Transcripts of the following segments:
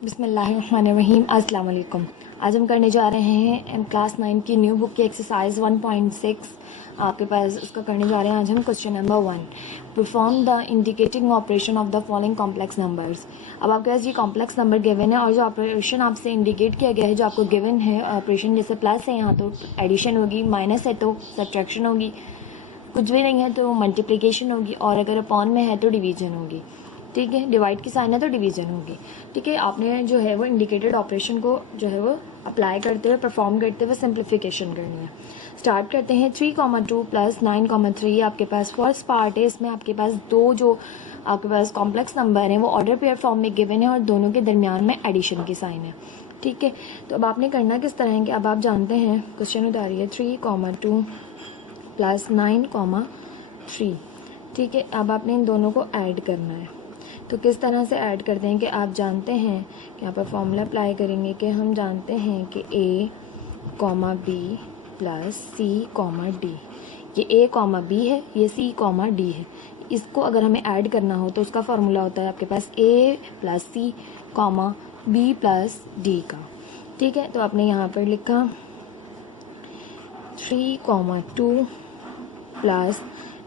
बिस्मिल्लाहिर्रहमानिर्रहीम। अस्सलाम वालेकुम। आज हम करने जा रहे हैं क्लास 9 की न्यू बुक की एक्सरसाइज 1.6 आपके पास उसका करने जा रहे हैं। आज हम question number 1, perform the indicating operation of the following complex numbers. अब आपके पास ये कॉम्प्लेक्स नंबर गिवन है और जो ऑपरेशन आपसे इंडिकेट किया गया है, जो आपको गिवन है ऑपरेशन, जैसे प्लस है यहाँ तो एडिशन होगी, माइनस है तो सब्ट्रैक्शन होगी, कुछ भी नहीं है तो मल्टीप्लिकेशन होगी, और अगर अपॉन में है तो डिवीजन होगी। ठीक है, डिवाइड की साइन है तो डिवीजन होगी। ठीक है, आपने जो है वो इंडिकेटेड ऑपरेशन को जो है वो अप्लाई करते हुए, परफॉर्म करते हुए सिंप्लीफिकेशन करनी है। स्टार्ट करते हैं। 3,2 प्लस 9,3 आपके पास फर्स्ट पार्ट है। इसमें आपके पास दो जो आपके पास कॉम्प्लेक्स नंबर हैं वो ऑर्डर पेयर फॉर्म में गिवन है और दोनों के दरमियान में एडिशन की साइन है। ठीक है, तो अब आपने करना किस तरह है कि अब आप जानते हैं, क्वेश्चन उतारिए 3,2 प्लस 9,3। ठीक है, अब आपने इन दोनों को ऐड करना है। तो किस तरह से ऐड करते हैं कि आप जानते हैं कि यहाँ पर फॉर्मूला अप्लाई करेंगे कि हम जानते हैं कि a, b plus c, d। ये a, b है, ये c, d है। इसको अगर हमें ऐड करना हो तो उसका फार्मूला होता है आपके पास a plus c, b plus d का। ठीक है, तो आपने यहाँ पर लिखा 3,2 प्लस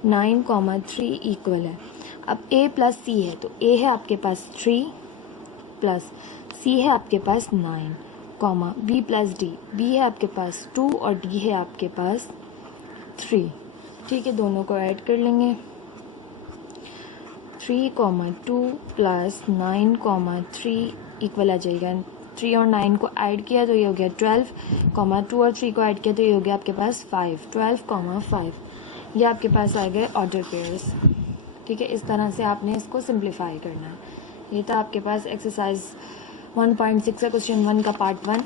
9,3 इक्वल है। अब a प्लस c है तो a है आपके पास 3 प्लस c है आपके पास 9, b प्लस d, b है आपके पास 2 और d है आपके पास 3। ठीक है, दोनों को ऐड कर लेंगे। 3,2 प्लस 9,3 इक्वल आ जाएगा, 3 और 9 को ऐड किया तो ये हो गया 12, 2 और 3 को ऐड किया तो ये हो गया आपके पास 5, 12,5। ये आपके पास आ गए ऑर्डर पेयर्स। ठीक है, इस तरह से आपने इसको सिंप्लीफाई करना है। ये था आपके पास एक्सरसाइज 1.6 का क्वेश्चन 1 का पार्ट 1।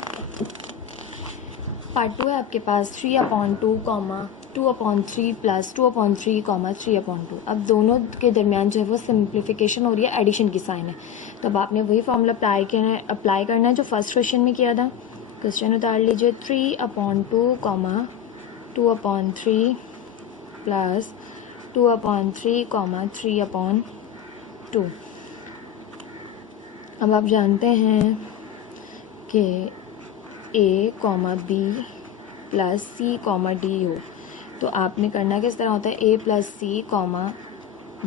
पार्ट 2 है आपके पास 3/2, 2/3 प्लस 2/3, 3/2। अब दोनों के दरमियान जो है वो सिंप्लीफिकेशन हो रही है, एडिशन की साइन है। तो अब आपने वही फॉर्मूला अप्लाई करना है जो फर्स्ट क्वेश्चन में किया था। क्वेश्चन उतार लीजिए 3/2, 2/3 प्लस 2/3, 3/2। अब आप जानते हैं कि a, b plus c, d हो तो आपने करना किस तरह होता है, a plus c,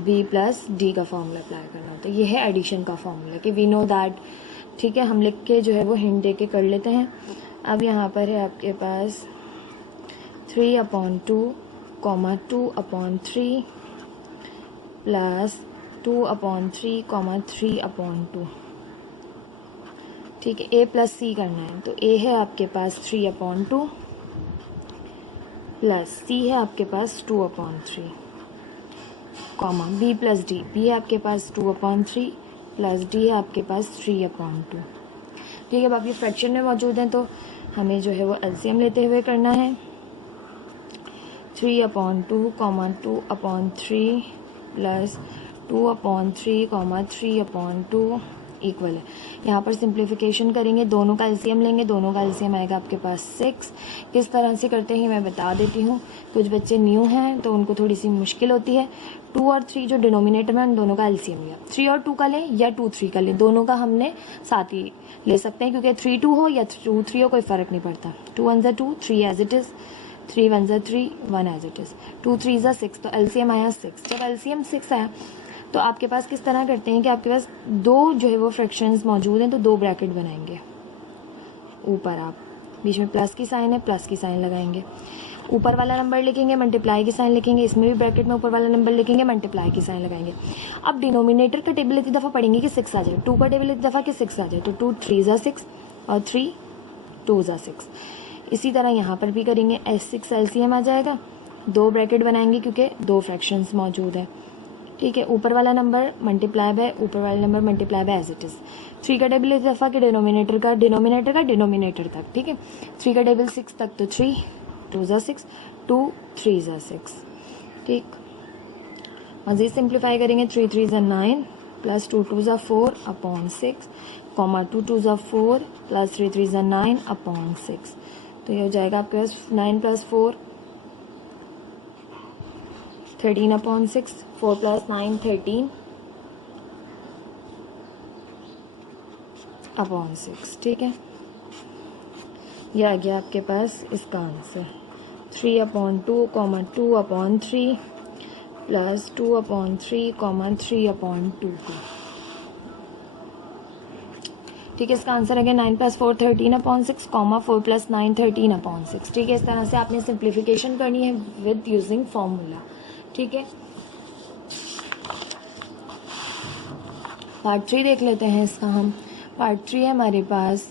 b plus d का फॉर्मूला अप्लाई करना होता है। ये है एडिशन का फॉर्मूला कि वी नो दैट। ठीक है, हम लिख के जो है वो हिंट दे के कर लेते हैं। अब यहाँ पर है आपके पास 3/2, 2/3 प्लस 2/3, 3/2। ठीक है, a प्लस c करना है तो a है आपके पास 3/2 प्लस c है आपके पास 2/3, b प्लस d, b है आपके पास 2/3 प्लस d है आपके पास 3/2। ठीक है, अब आप ये फ्रैक्शन में मौजूद हैं तो हमें जो है वो एलसीएम लेते हुए करना है। 3/2, 2/3 प्लस 2/3, 3/2 इक्वल है। यहाँ पर सिंप्लीफिकेशन करेंगे, दोनों का एलसीएम लेंगे, दोनों का एलसीएम आएगा आपके पास 6। किस तरह से करते हैं मैं बता देती हूँ। कुछ बच्चे न्यू हैं तो उनको थोड़ी सी मुश्किल होती है। 2 और 3 जो डिनोमिनेटर में, उन दोनों का एलसीएम लिया। 3 और 2 का लें या 2 3 का लें, दोनों का हमने साथ ही ले सकते हैं क्योंकि 3 2 हो या 2 3 हो कोई फ़र्क नहीं पड़ता। 2 1 ज़ा 2, 3 एज इट इज़, 3 1 ज़ा 3, 1 एज इट इज़, 2 3 ज़ा 6। तो एलसीएम आया 6। जब एलसीएम 6 आया तो आपके पास किस तरह करते हैं कि आपके पास दो जो है वो फ्रैक्शंस मौजूद हैं तो दो ब्रैकेट बनाएंगे। ऊपर आप बीच में प्लस की साइन है, प्लस की साइन लगाएंगे। ऊपर वाला नंबर लिखेंगे, मल्टीप्लाई की साइन लिखेंगे, इसमें भी ब्रैकेट में ऊपर वाला नंबर लिखेंगे, मल्टीप्लाई की साइन लगाएंगे। अब डिनोमिनेटर का टेबल इतनी दफ़ा पढ़ेंगे कि 6 आ जाए, 2 का टेबल इतनी दफ़ा कि 6 आ जाए। तो 2 3 ज़ा 6 और 3 2 ज़ा 6। इसी तरह यहाँ पर भी करेंगे, S6 एलसीएम आ जाएगा, दो ब्रैकेट बनाएंगे क्योंकि दो फ्रैक्शंस मौजूद है। ठीक है, ऊपर वाला नंबर मल्टीप्लाई बाय ऊपर वाला number multiply by as it is. 3 का टेबल इस दफ़ा के डिनोमिनेटर का डिनोमिनेटर तक। ठीक है, 3 का टेबल 6 तक तो 3 2 ज़ा 6, 2 3 ज़ा 6। ठीक, मज़ीद सिंप्लीफाई करेंगे। 3 3 ज़ा 9 प्लस 2 2 ज़ा 4/6, 2 2 ज़ा 4 प्लस 3 3 ज़ा 9/6। तो ये हो जाएगा आपके पास 9 प्लस 4 13/6, 4 प्लस 9 13, अपॉन 6, ठीक है। ये आ गया आपके पास इसका आंसर 3/2, 2/3 प्लस 2/3, 3/2 का, ठीक है। इसका आंसर है 9 + 4 13/6, 4 + 9 13/6, ठीक है। इस तरह से आपने सिंप्लीफिकेशन करनी है विद यूजिंग फॉर्मूला, ठीक है। पार्ट 3 देख लेते हैं इसका हम। पार्ट 3 है हमारे पास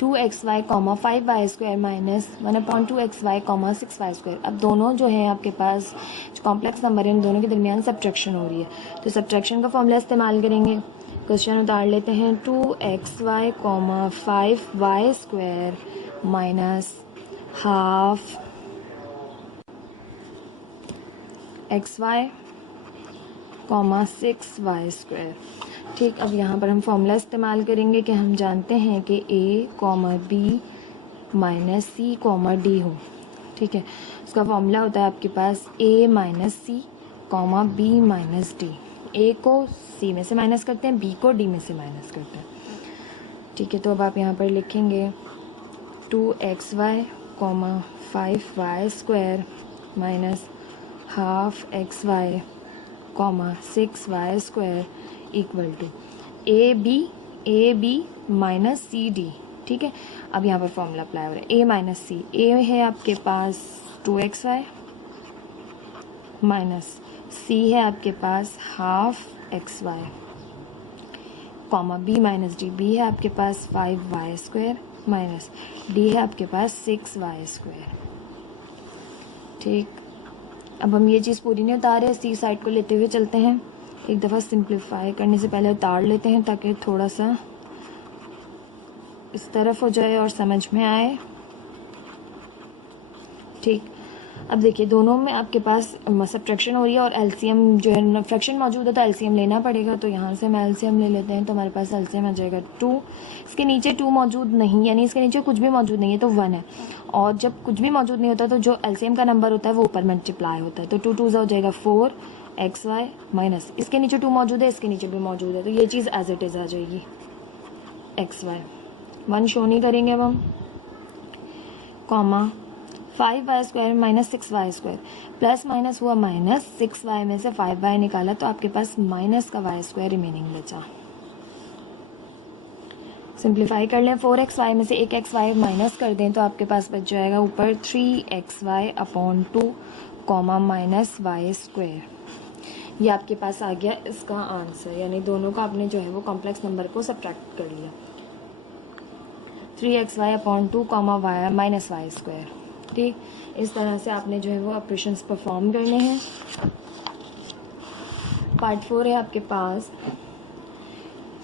2xy, 5y² minus 1/2xy, 6y²। अब दोनों जो है आपके पास जो कॉम्प्लेक्स नंबर है इन दोनों के दरमियान सब्ट्रैक्शन हो रही है, तो सब्ट्रैक्शन का फॉर्मूला इस्तेमाल करेंगे। क्वेश्चन उतार लेते हैं। 2xy, 5y² minus half xy, 6y², ठीक। अब यहाँ पर हम फॉर्मूला इस्तेमाल करेंगे कि हम जानते हैं कि a, b minus c, d हो, ठीक है। उसका फॉर्मूला होता है आपके पास a minus c, b minus d। a को c में से माइनस करते हैं, b को d में से माइनस करते हैं, ठीक है। तो अब आप यहाँ पर लिखेंगे 2xy, 5y² minus half xy, 6y² equal to A B minus C D, ठीक है। अब यहाँ पर फॉर्मूला अप्लाई हो रहा है a माइनस सी। ए है आपके पास 2xy माइनस सी है आपके पास half xy, B minus D. B है आपके पास 5y² माइनस डी है आपके पास 6y², ठीक। अब हम ये चीज़ पूरी नहीं उतारे, सी साइड को लेते हुए चलते हैं। एक दफ़ा सिंप्लीफाई करने से पहले उतार लेते हैं ताकि थोड़ा सा इस तरफ हो जाए और समझ में आए, ठीक। अब देखिए दोनों में आपके पास सब्ट्रैक्शन हो रही है और एलसीएम जो है फ्रैक्शन मौजूद है तो एलसीएम लेना पड़ेगा। तो यहाँ से हम एलसीएम ले लेते हैं, तो हमारे पास एलसीएम आ जाएगा 2। इसके नीचे 2 मौजूद नहीं, यानी इसके नीचे कुछ भी मौजूद नहीं है तो 1 है। और जब कुछ भी मौजूद नहीं होता तो जो एलसीएम का नंबर होता है वो ऊपर मल्टीप्लाई होता है, तो 2 2 हो जाएगा 4xy माइनस इसके नीचे 2 मौजूद है, इसके नीचे भी मौजूद है, तो ये चीज़ एज इट इज़ आ जाएगी xy। 1 शो नहीं करेंगे अब हम, 5y² minus 6y², plus minus हुआ माइनस, 6y में से 5y निकाला तो आपके पास माइनस का y² रिमेनिंग बचा। सिंप्लीफाई कर लें, 4xy में से 1xy माइनस कर दें तो आपके पास बच जाएगा ऊपर 3xy/2 माइनस y²। ये आपके पास आ गया इसका आंसर, यानी दोनों का आपने जो है वो कॉम्प्लेक्स नंबर को सब्ट्रैक्ट कर लिया। 3xy/2 माइनस y², ठीक। इस तरह से आपने जो है वो ऑपरेशंस परफॉर्म करने हैं। पार्ट 4 है आपके पास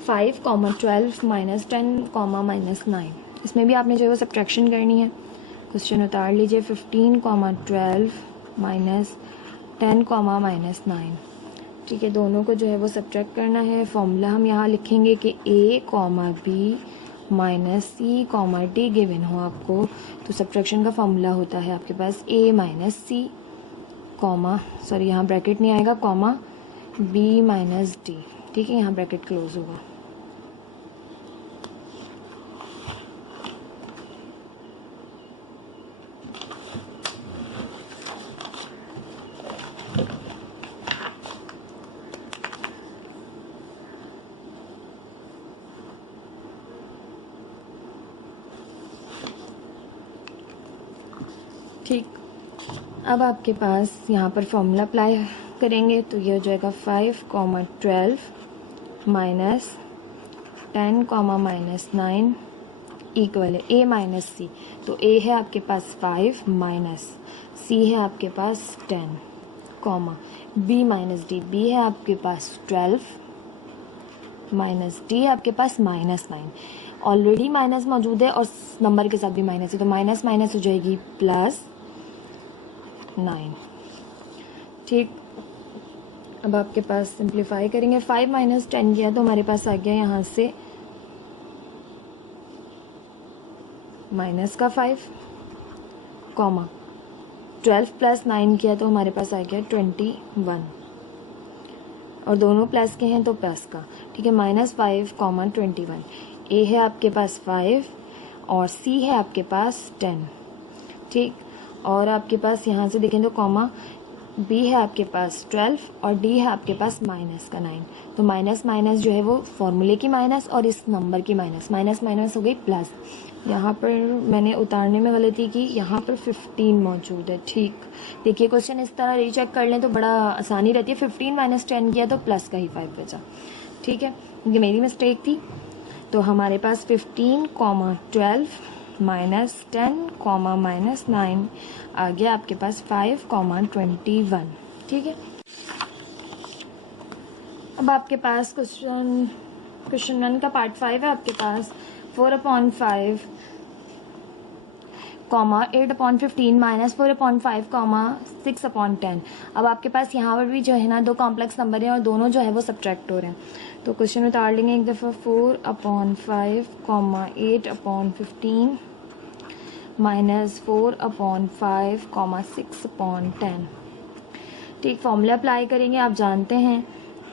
5, 12 माइनस 10, माइनस 9। इसमें भी आपने जो है वो सब्ट्रैक्शन करनी है। क्वेश्चन उतार लीजिए। 15, 12 माइनस 10, माइनस 9, ठीक है। दोनों को जो है वो सब्ट्रैक्ट करना है। फॉर्मूला हम यहाँ लिखेंगे कि a, b minus C, D given हो आपको, तो सब्ट्रैक्शन का फॉर्मूला होता है आपके पास a माइनस सी, सॉरी यहाँ ब्रैकेट नहीं आएगा, b माइनस डी, ठीक है। यहाँ ब्रैकेट क्लोज होगा। ठीक। अब आपके पास यहाँ पर फॉर्मूला अप्लाई करेंगे तो ये हो जाएगा 5, 12 माइनस 10, माइनस 9 इक्वल है a माइनस सी। तो a है आपके पास 5 माइनस c है आपके पास 10, b माइनस डी। b है आपके पास 12 माइनस d है आपके पास माइनस 9। ऑलरेडी माइनस मौजूद है और नंबर के साथ भी माइनस है, तो माइनस माइनस हो जाएगी प्लस 9, ठीक। अब आपके पास सिंप्लीफाई करेंगे। 5 माइनस 10 किया तो हमारे पास आ गया यहाँ से माइनस का 5, 12 प्लस 9 किया तो हमारे पास आ गया 21, और दोनों प्लस के हैं तो प्लस का, ठीक है। -5, 21 ए है आपके पास 5 और सी है आपके पास 10, ठीक। और आपके पास यहाँ से देखें तो कॉमा, बी है आपके पास 12 और डी है आपके पास माइनस का 9। तो माइनस माइनस जो है वो फॉर्मूले की माइनस और इस नंबर की माइनस, माइनस माइनस हो गई प्लस। यहाँ पर मैंने उतारने में गलती की, यहाँ पर 15 मौजूद है, ठीक। देखिए क्वेश्चन इस तरह रीचेक कर लें तो बड़ा आसानी रहती है। 15 माइनस 10 किया तो प्लस का ही 5 बचा, ठीक है, ये मेरी मिस्टेक थी। तो हमारे पास 15, 12 माइनस 10, माइनस 9 आ गया आपके पास 5, 21, ठीक है। अब आपके पास क्वेश्चन 1 का पार्ट 5 है आपके पास। 4/5 8/15 माइनस 4/5 6/10। अब आपके पास यहाँ पर भी जो है ना दो कॉम्प्लेक्स नंबर हैं और दोनों जो है वो सब्ट्रैक्ट हो रहे हैं। तो क्वेश्चन उतार लेंगे एक दफ़ा। 4/5 8/15 माइनस 4/5 6/10, ठीक। फॉर्मूला अप्लाई करेंगे। आप जानते हैं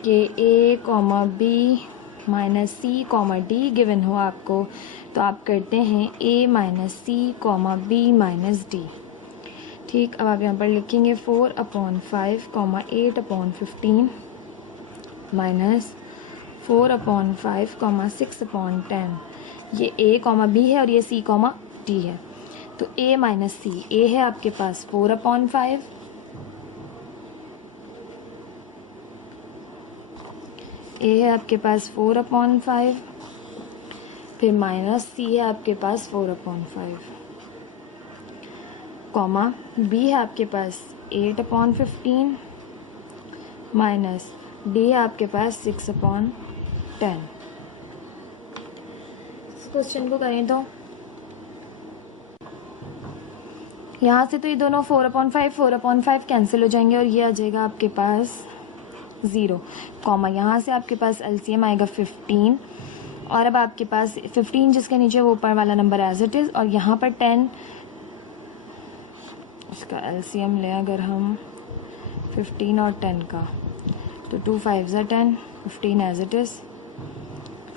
कि A comma B minus C comma D given हो आपको, तो आप करते हैं ए minus C comma B minus D, ठीक। अब आप यहाँ पर लिखेंगे 4/5 8/15 माइनस 4/5 6/10। ये ए कॉमा बी है और ये सी कॉमा डी है। तो ए माइनस सी, ए है आपके पास 4/5, ए है आपके पास 4/5, फिर माइनस सी है आपके पास 4/5, कॉमा बी है आपके पास 8/15 माइनस डी है आपके पास 6/10। इस क्वेश्चन को करें तो यहाँ से तो ये दोनों 4/5 कैंसिल हो जाएंगे और ये आ जाएगा आपके पास 0, कॉमा यहाँ से आपके पास एलसीएम आएगा 15 और अब आपके पास 15 जिसके नीचे वो ऊपर वाला नंबर एज इट इज़ और यहाँ पर 10, इसका एलसीएम ले अगर हम 15 और 10 का, तो 2 5 10, 15 एज इट इज़,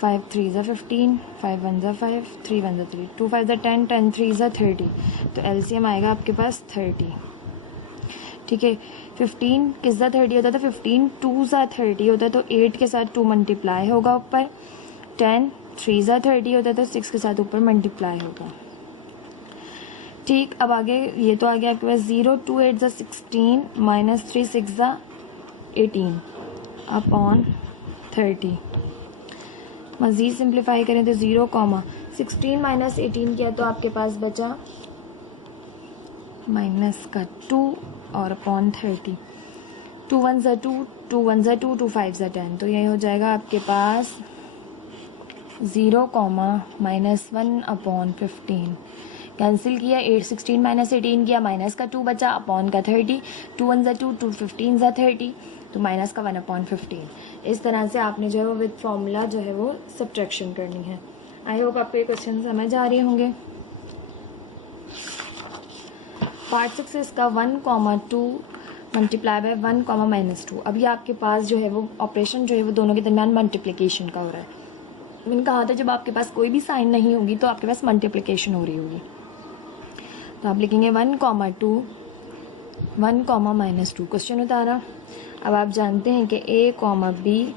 5 3 15, 5 1 5, 3 1 3, 2 5 10, 10 3 30, तो एलसीएम आएगा आपके पास 30, ठीक है। 15 किस 30 होता था, 15 2 30 होता है, तो 8 के साथ 2 मल्टीप्लाई होगा ऊपर, 10 3 30 होता है तो 6 के साथ ऊपर मल्टीप्लाई होगा, ठीक। अब आगे ये तो आ गया आपके पास 0, 2 8 16 माइनस 3 6 18 अपॉन 30। मज़ीद सिंप्लीफाई करें तो 0, 16 माइनस 18 किया तो आपके पास बचा माइनस का 2 और अपॉन 30। 2 1 2, 2 1 2, 2 5 10, तो यही हो जाएगा आपके पास 0, -1 अपॉन 15। कैंसिल किया, 8 16 माइनस 18 किया, माइनस का 2 बचा अपॉन का 30, 2 1 2, 2 15 30, तो माइनस का 1 अपॉन 15। इस तरह से आपने जो है वो विद फॉर्मूला जो है वो सब्ट्रैक्शन करनी है। आई होप आपको ये क्वेश्चन समझ आ रहे होंगे। पार्ट 6 इसका 1, 2 मल्टीप्लाई बाय 1, -2। अभी आपके पास जो है वो ऑपरेशन जो है वो दोनों के दरमियान मल्टीप्लिकेशन का हो रहा है। मैंने कहा था जब आपके पास कोई भी साइन नहीं होगी तो आपके पास मल्टीप्लिकेशन हो रही होगी। तो आप लिखेंगे 1, 2 1, -2। क्वेश्चन उतारा। अब आप जानते हैं कि A comma B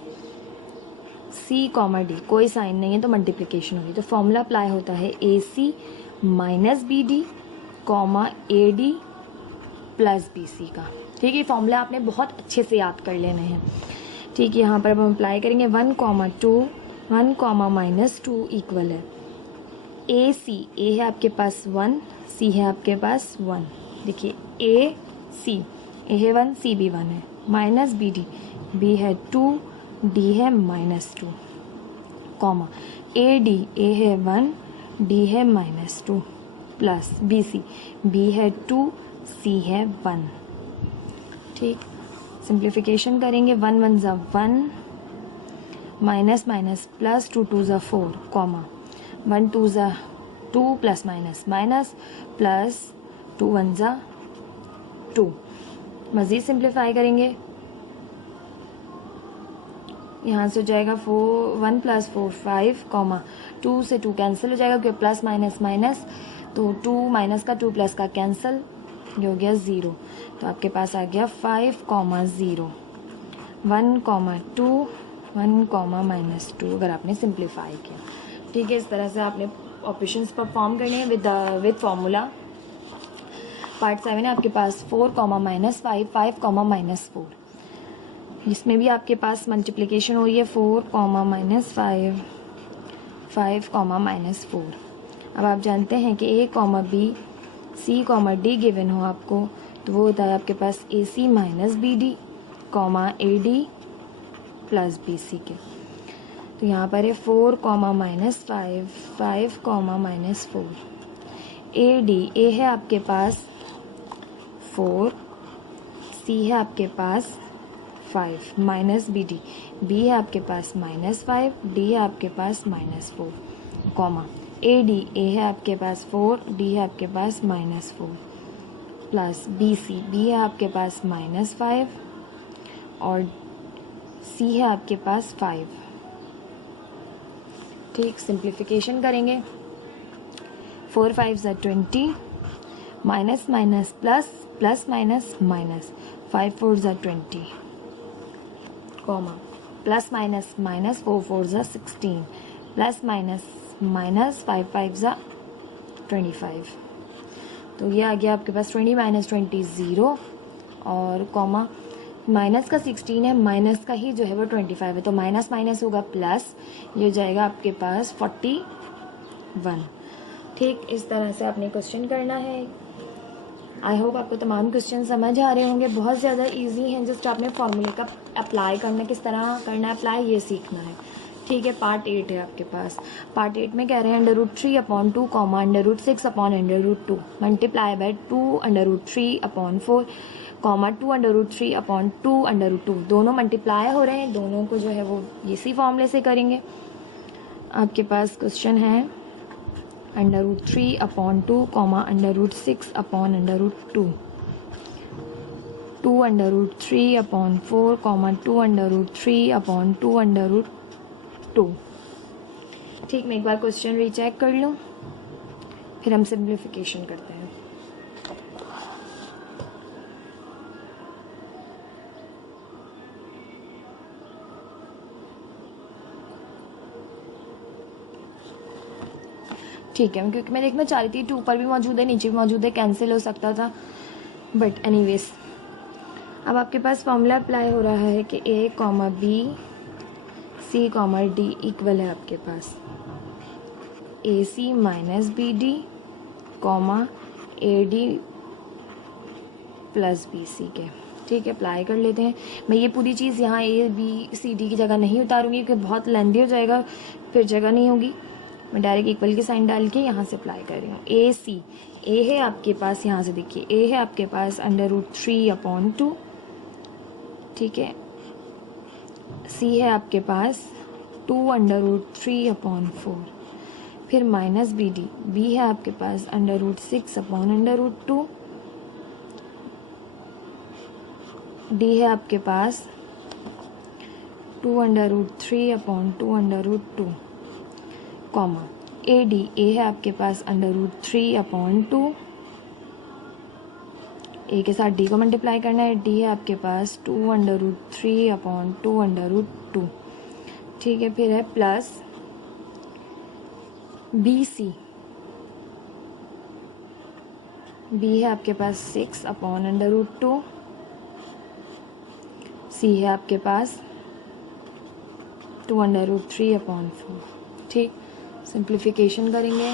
C comma D कोई साइन नहीं है तो मल्टीप्लिकेशन होगी। तो फॉर्मूला अप्लाई होता है A C minus B D comma A D plus B C का, ठीक है। फॉर्मूला आपने बहुत अच्छे से याद कर लेने हैं, ठीक है। यहाँ पर अब हम अप्लाई करेंगे 1, 2 1, -2 इक्वल है ए सी, ए है आपके पास 1, सी है आपके पास 1। देखिए ए सी, ए है 1, सी भी 1 है, माइनस बी डी, बी है 2, डी है -2, कॉमा ए डी, ए है 1, डी है -2 प्लस बी सी, बी है 2, सी है 1, ठीक। सिंप्लीफिकेशन करेंगे 1 1 ज़ा 1 माइनस माइनस प्लस 2 2 ज़ा 4 कॉमा 1 2 ज़ा 2 प्लस माइनस माइनस प्लस 2 1 ज़ा 2। मज़ीद सिंप्लीफाई करेंगे यहाँ से हो जाएगा 1 + 4 5 कॉमा 2 से 2 कैंसिल हो जाएगा क्योंकि प्लस माइनस माइनस, तो 2 माइनस का 2 प्लस का कैंसिल, ये हो गया 0। तो आपके पास आ गया 5, 0 1, 2 1, -2 अगर आपने सिंप्लीफाई किया। ठीक है, इस तरह से आपने ऑपरेशंस परफॉर्म करने हैं विद फॉर्मूला। पार्ट 7 है आपके पास 4, -5 5, -4, जिसमें भी आपके पास मल्टीप्लिकेशन हो रही है 4, -5 5, -4। अब आप जानते हैं कि A, B, C, D given हो आपको, तो वो होता है आपके पास AC - BD, AD + BC के। तो यहाँ पर है 4, -5 5, -4। AD, A है आपके पास 4, C है आपके पास 5 माइनस BD, B है आपके पास -5, D है आपके पास -4, कॉमा AD, A है आपके पास 4, D है आपके पास -4, प्लस BC, B है आपके पास -5 और C है आपके पास 5। ठीक, सिंप्लीफिकेशन करेंगे। 4 5 = 20, minus minus plus, plus minus minus, 5 4 = 20, comma plus minus minus 4 4 = 16, plus minus minus 5 5 = 25। तो ये आ गया आपके पास 20 - 20 0, और कॉमा माइनस का 16 है, माइनस का ही जो है वो 25 है, तो माइनस माइनस होगा प्लस, ये हो जाएगा आपके पास 41। ठीक, इस तरह से आपने क्वेश्चन करना है। आई होप आपको तमाम क्वेश्चन समझ आ रहे होंगे, बहुत ज़्यादा इजी हैं, जस्ट आपने फॉर्मूले का अप्लाई करना, किस तरह करना है अप्लाई, ये सीखना है। ठीक है, पार्ट 8 है आपके पास। पार्ट 8 में कह रहे हैं √3/2, √6/√2 मल्टीप्लाई बाय 2√3/4, (2√3/2 दोनों मल्टीप्लाई हो रहे हैं, दोनों को जो है वो इसी फॉर्मूले से करेंगे। आपके पास क्वेश्चन है √3/2, (6/√2) 2√3/4, (2√3/2). ठीक, मैं एक बार क्वेश्चन रीचेक कर लूँ, फिर हम सिंप्लीफिकेशन करते हैं। ठीक है, क्योंकि मैं देखना चाह रही थी 2 ऊपर भी मौजूद है, नीचे भी मौजूद है, कैंसिल हो सकता था, बट एनीवेज। अब आपके पास फॉर्मूला अप्लाई हो रहा है कि A, B, C, D equal है आपके पास AC - BD, AD + BC के। ठीक है, अप्लाई कर लेते हैं। मैं ये पूरी चीज़ यहाँ ABCD की जगह नहीं उतारूंगी क्योंकि बहुत लेंदी हो जाएगा, फिर जगह नहीं होगी। मैं डायरेक्ट इक्वल के साइन डाल के यहाँ से अप्लाई कर रही हूँ। AC, A है आपके पास, यहाँ से देखिए A है आपके पास √3/2, ठीक है। C है आपके पास 2√3/4, फिर माइनस BD, B है आपके पास √6/√2, D है आपके पास 2√3/2, कॉमा AD, A है आपके पास √3/2, A के साथ D को मल्टीप्लाई करना है, D है आपके पास 2√3/2। ठीक है, फिर है प्लस BC, B है आपके पास 6/√2, C है आपके पास 2√3/4। ठीक, सिंप्लीफिकेशन करेंगे।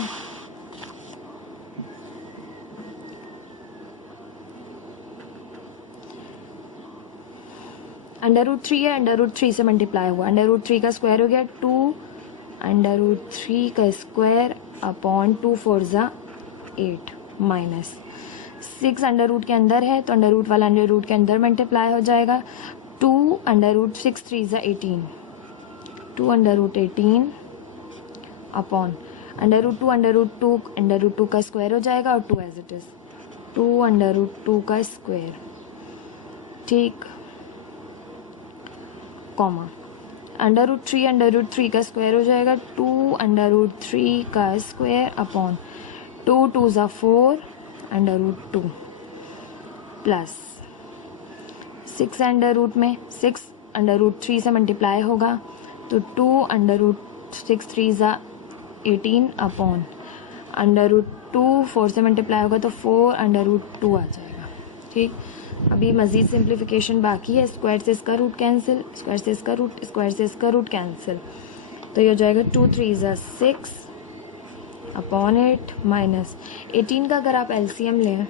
√3 है, √3 से मल्टीप्लाई हुआ, √3 का स्क्वायर हो गया 2, √3 का स्क्वायर अपॉन 2 4 = 8, माइनस 6 अंडर के अंदर है तो अंडर वाला अंडर के अंदर मल्टीप्लाई हो जाएगा। 2 √6 3 = 18, 2 √18 अपॉन √2 का स्क्वायर हो जाएगा और 2 एज इट इज़ 2 √2 का स्क्वायर। ठीक, कॉमा अंडर रूट 3 का स्क्वायर हो जाएगा 2√3 का स्क्वायर अपॉन 2 2 ज़ा 4 √2 प्लस 6 अंडर रूट 3 से मल्टीप्लाई होगा तो 2√6 3 ज़ा 18 अपॉन √2 4 से मल्टीप्लाई होगा तो 4√2 आ जाएगा। ठीक, अभी मज़ीद सिंप्लीफिकेशन बाकी है। स्क्वायर से इसका रूट कैंसिल, स्क्वायर से इसका रूट, स्क्वायर से इसका रूट कैंसिल, तो ये हो जाएगा 2 3 ज़ा 6 अपॉन 8 माइनस 18 का अगर आप एलसीएम लें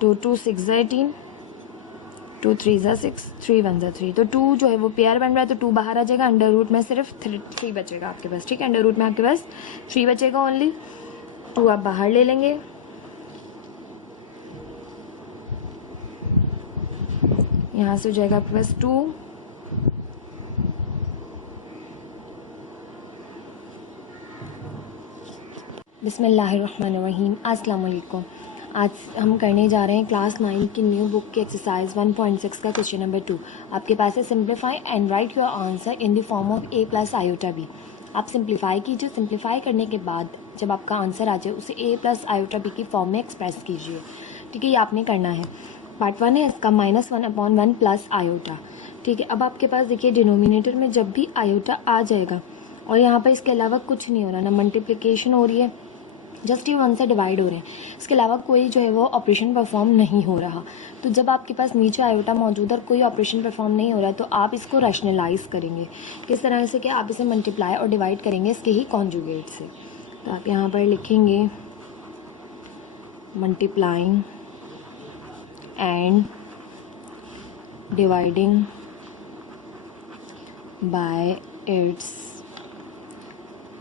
2 2 6 ज़ा 18, 2 3 ज़ा 6, 3 1 ज़ा 3, तो 2 जो है वो पेयर बन रहा है तो 2 बाहर आ जाएगा, अंडर रूट में सिर्फ 3 बचेगा आपके पास। ठीक है, अंडर रूट में आपके पास 3 बचेगा ओनली, 2 आप बाहर ले लेंगे, यहाँ से हो जाएगा आपके पास 2 बिस्मिल्लाहिर्रहमानिर्रहीम। अस्सलाम वालेकुम। आज हम करने जा रहे हैं क्लास 9 की न्यू बुक की एक्सरसाइज 1.6 का क्वेश्चन नंबर 2। आपके पास है simplify and write your answer in the form of a plus iota B. आप सिंप्लीफाई कीजिए, सिंप्लीफाई करने के बाद जब आपका आंसर आ जाए उसे a प्लस आयोटा बी की फॉर्म में एक्सप्रेस कीजिए। ठीक है, ये आपने करना है। पार्ट 1 है इसका -1/1 प्लस आयोटा। ठीक है, अब आपके पास देखिए डिनोमिनेटर में जब भी आयोटा आ जाएगा और यहाँ पर इसके अलावा कुछ नहीं हो रहा, ना मल्टीप्लिकेशन हो रही है, जस्ट ये 1 से डिवाइड हो रहे हैं, इसके अलावा कोई जो है वो ऑपरेशन परफॉर्म नहीं हो रहा, तो जब आपके पास नीचे आयोटा मौजूद है और कोई ऑपरेशन परफॉर्म नहीं हो रहा तो आप इसको रैशनलाइज करेंगे। किस तरह से कि आप इसे मल्टीप्लाई और डिवाइड करेंगे इसके ही कॉन्जुगेट से। तो आप यहाँ पर लिखेंगे multiplying and dividing by it's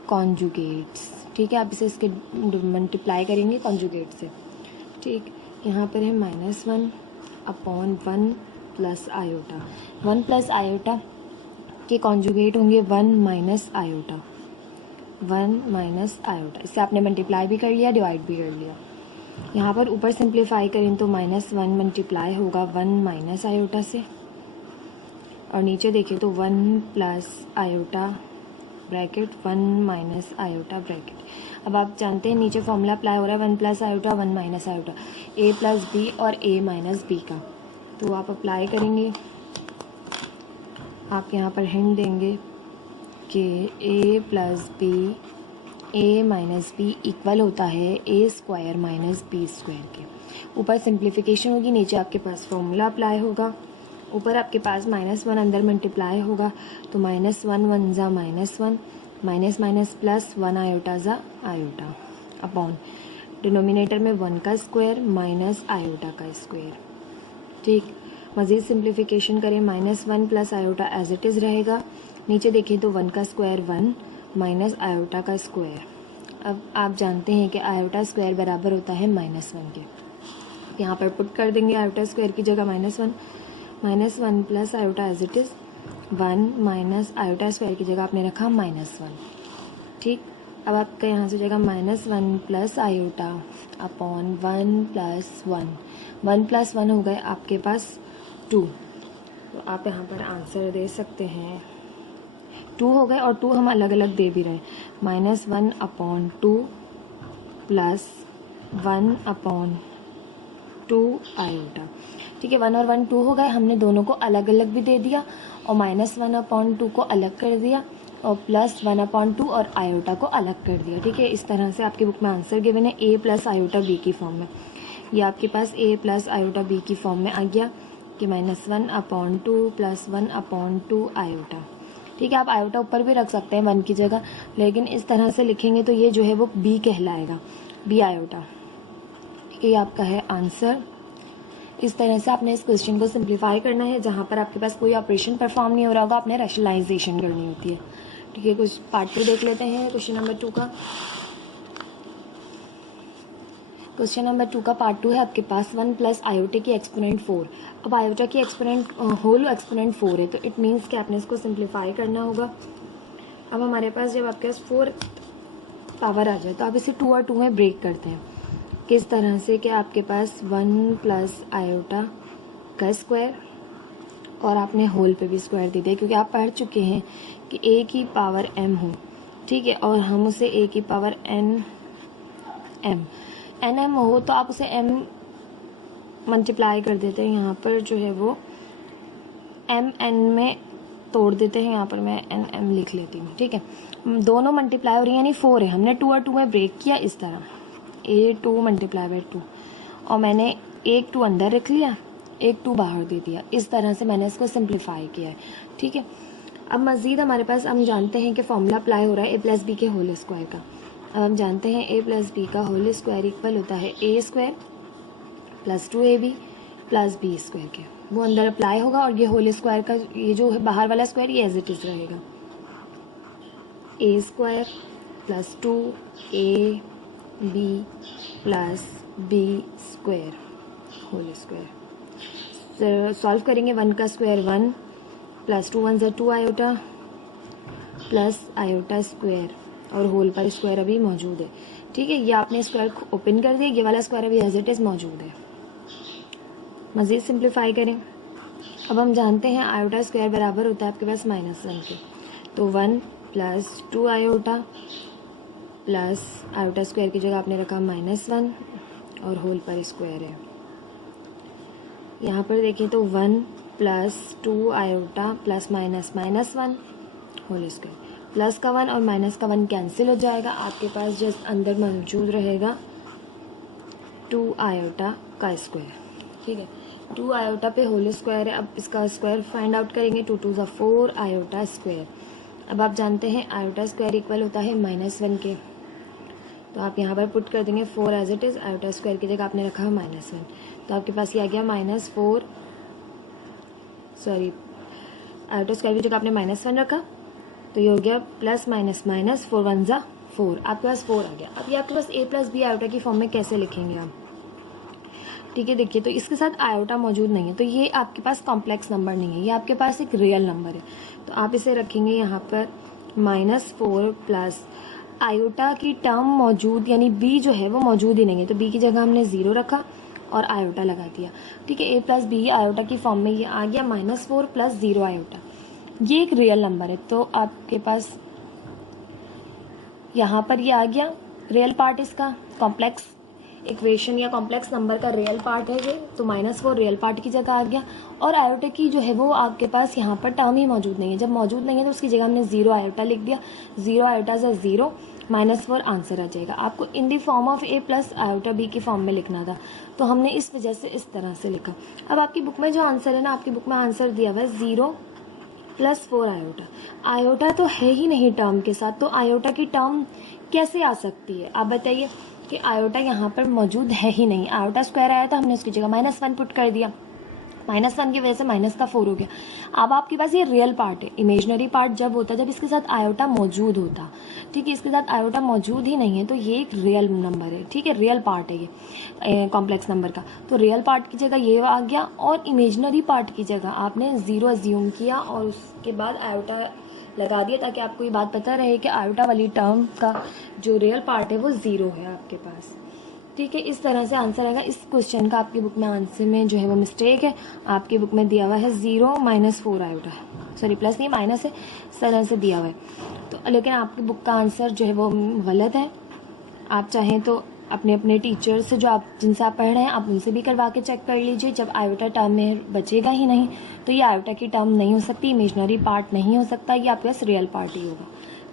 conjugates. ठीक है, आप इसे इसके मल्टीप्लाई करेंगे कॉन्जुगेट से। ठीक, यहाँ पर है -1/1 प्लस आयोटा। 1 प्लस आयोटा के कॉन्जुगेट होंगे 1 माइनस आयोटा, 1 माइनस आयोटा। इससे आपने मल्टीप्लाई भी कर लिया, डिवाइड भी कर लिया। यहाँ पर ऊपर सिंप्लीफाई करें तो -1 मल्टीप्लाई होगा 1 माइनस आयोटा से, और नीचे देखिए तो 1 plus iota bracket 1 minus iota bracket. अब आप जानते हैं नीचे फॉर्मूला अप्लाई हो रहा है 1 plus iota 1 minus iota, a plus B और a माइनस बी का, तो आप अप्लाई करेंगे। आप यहाँ पर हिंट देंगे कि a plus B a minus B equal होता है a square minus B square के। ऊपर सिंप्लीफिकेशन होगी, नीचे आपके पास फॉर्मूला अप्लाई होगा, ऊपर आपके पास -1 अंदर मल्टीप्लाई होगा तो -1 1 ज़ा -1, माइनस माइनस प्लस 1 आयोटा ज़ा आयोटा अपॉन डिनोमिनेटर में 1 का स्क्वायर माइनस आयोटा का स्क्वायर। ठीक, मज़ीद सिंप्लीफिकेशन करें, -1 plus iota as it is रहेगा, नीचे देखें तो 1 का स्क्वायर 1 माइनस आयोटा का स्क्वायर। अब आप जानते हैं कि आयोटा स्क्वायर बराबर होता है -1 के, यहाँ पर पुट कर देंगे आयोटा स्क्वायर की जगह -1 plus iota as it is 1 minus iota square की जगह आपने रखा -1। ठीक, अब आपका यहाँ से हो जाएगा -1 plus iota upon 1 plus 1, 1 plus 1 हो गए आपके पास 2, तो आप यहाँ पर आंसर दे सकते हैं 2 हो गए, और 2 हम अलग अलग दे भी रहे हैं, -1 अपॉन 2 प्लस 1 अपॉन 2 आयोटा। ठीक है, 1 और 1 2 हो गए, हमने दोनों को अलग अलग भी दे दिया और -1/2 को अलग कर दिया और +1/2 और आयोटा को अलग कर दिया। ठीक है, इस तरह से आपकी बुक में आंसर गिवन है a प्लस आयोटा b की फॉर्म में। ये आपके पास a प्लस आयोटा b की फॉर्म में आ गया कि -1/2 प्लस 1/2 आयोटा। ठीक है, आप आयोटा ऊपर भी रख सकते हैं 1 की जगह, लेकिन इस तरह से लिखेंगे तो ये जो है वो b कहलाएगा, b आयोटा। ठीक है, ये आपका है आंसर। इस तरह से आपने इस क्वेश्चन को सिंप्लीफाई करना है, जहाँ पर आपके पास कोई ऑपरेशन परफॉर्म नहीं हो रहा होगा, आपने रैशनलाइजेशन करनी होती है। ठीक है, कुछ पार्ट 2 देख लेते हैं क्वेश्चन नंबर 2 का। क्वेश्चन नंबर 2 का पार्ट 2 है आपके पास 1 प्लस आयोटा की एक्सपोनेंट 4। अब आयोटा की एक्सपोनेंट होल एक्सपोनेंट 4 है, तो इट मीन्स कि आपने इसको सिंप्लीफाई करना होगा। अब हमारे पास जब आपके पास 4 पावर आ जाए तो आप इसे 2 और 2 में ब्रेक करते हैं। किस तरह से कि आपके पास 1 प्लस आयोटा का स्क्वायर और आपने होल पे भी स्क्वायर दे दिया, क्योंकि आप पढ़ चुके हैं कि ए की पावर m हो, ठीक है, और हम उसे ए की पावर n m हो तो आप उसे m मल्टीप्लाई कर देते हैं, यहाँ पर जो है वो m n में तोड़ देते हैं, यहाँ पर मैं n m लिख लेती हूँ, ठीक है। दोनों मल्टीप्लाई हो रही है, यानी 4 है, हमने 2 और 2 में ब्रेक किया इस तरह, a2 मल्टीप्लाई बाई 2, और मैंने एक 2 अंदर रख लिया, एक 2 बाहर दे दिया, इस तरह से मैंने इसको सिंप्लीफाई किया है, ठीक है। अब मज़ीद हमारे पास, हम जानते हैं कि फॉर्मूला अप्लाई हो रहा है ए प्लस बी के होल स्क्वायर का। अब हम जानते हैं ए प्लस बी का होल स्क्वायर इक्वल होता है A square plus 2ab plus B square के, वो अंदर अप्लाई होगा, और ये होल स्क्वायर का ये जो है बाहर वाला स्क्वायर ये एज इट इज़ रहेगा, A square plus 2ab plus B square whole square. Solve करेंगे, 1 का square 1 plus 2 1 2 iota plus iota square, और होल पर स्क्वायर अभी मौजूद है, ठीक है। ये आपने स्क्वायर ओपन कर दिया, ये वाला स्क्वायर अभी एज इट इज़ मौजूद है। मज़ीद सिंप्लीफाई करें, अब हम जानते हैं आयोटा स्क्वायर बराबर होता है आपके पास -1 के, तो 1 plus 2 iota plus iota square की जगह आपने रखा -1 और होल पर स्क्वायर है। यहाँ पर देखें तो 1 plus 2 iota plus -1 whole square, plus का 1 और माइनस का 1 कैंसिल हो जाएगा, आपके पास जस्ट अंदर मौजूद रहेगा 2 आयोटा का स्क्वायर, ठीक है। 2 आयोटा पे होल स्क्वायर है, अब इसका स्क्वायर फाइंड आउट करेंगे, 2 2 4 आयोटा स्क्वायर। अब आप जानते हैं आयोटा स्क्वायर इक्वल होता है -1 के, तो आप यहाँ पर पुट कर देंगे 4 as it is, iota square की जगह आपने रखा है -1, तो आपके पास ये आ गया आयोटा स्क्वायर की जगह आपने -1 रखा, तो ये हो गया प्लस माइनस माइनस 4 1 ज़ा 4, आपके पास 4 आ गया। अब ये आपके पास a प्लस बी आयोटा की फॉर्म में कैसे लिखेंगे आप, ठीक है। देखिए, तो इसके साथ आयोटा मौजूद नहीं है, तो ये आपके पास कॉम्प्लेक्स नंबर नहीं है, ये आपके पास एक रियल नंबर है, तो आप इसे रखेंगे यहाँ पर -4 प्लस आयोटा की टर्म मौजूद, यानी b जो है वो मौजूद ही नहीं है, तो b की जगह हमने 0 रखा और आयोटा लगा दिया, ठीक है। a प्लस बी आयोटा की फॉर्म में ये आ गया -4 प्लस 0 आयोटा, ये एक रियल नंबर है, तो आपके पास यहाँ पर ये आ गया रियल पार्ट, इसका कॉम्प्लेक्स इक्वेशन या कॉम्प्लेक्स नंबर का रियल पार्ट है ये, तो -4 रियल पार्ट की जगह आ गया, और आयोटा की जो है वो आपके पास यहाँ पर टर्म ही मौजूद नहीं है, जब मौजूद नहीं है तो उसकी जगह हमने 0 आयोटा लिख दिया, 0 आयोटा से 0 -4 आंसर आ जाएगा। आपको in the form of a plus iota b की फॉर्म में लिखना था, तो हमने इस वजह से इस तरह से लिखा। अब आपकी बुक में जो आंसर है ना, आपकी बुक में आंसर दिया हुआ है 0 प्लस 4 आयोटा, आयोटा तो है ही नहीं टर्म के साथ, तो आयोटा की टर्म कैसे आ सकती है, आप बताइए, कि आयोटा यहाँ पर मौजूद है ही नहीं। आयोटा स्क्वायर आया था, हमने उसकी जगह -1 पुट कर दिया, -1 की वजह से माइनस का 4 हो गया। अब आपके पास ये रियल पार्ट है, इमेजनरी पार्ट जब होता है जब इसके साथ आयोटा मौजूद होता, ठीक है, इसके साथ आयोटा मौजूद ही नहीं है, तो ये एक रियल नंबर है, ठीक है, रियल पार्ट है ये कॉम्प्लेक्स नंबर का, तो रियल पार्ट की जगह ये आ गया, और इमेजनरी पार्ट की जगह आपने 0 अज्यूम किया और उसके बाद आयोटा लगा दिया, ताकि आपको ये बात पता रहे कि आयोटा वाली टर्म का जो रियल पार्ट है वो 0 है आपके पास, ठीक है। इस तरह से आंसर आएगा। इस क्वेश्चन का आपकी बुक में आंसर में जो है वो मिस्टेक है, आपकी बुक में दिया हुआ है 0 -4 आयोटा, सॉरी प्लस नहीं माइनस है, इस तरह से दिया हुआ है, तो लेकिन आपकी बुक का आंसर जो है वो गलत है। आप चाहें तो अपने अपने टीचर से, जो आप जिनसे आप पढ़ रहे हैं, आप उनसे भी करवा के चेक कर लीजिए। जब आयोटा टर्म में बचेगा ही नहीं तो ये आयोटा की टर्म नहीं हो सकती, इमेजनरी पार्ट नहीं हो सकता, ये आपके पास रियल पार्ट ही होगा,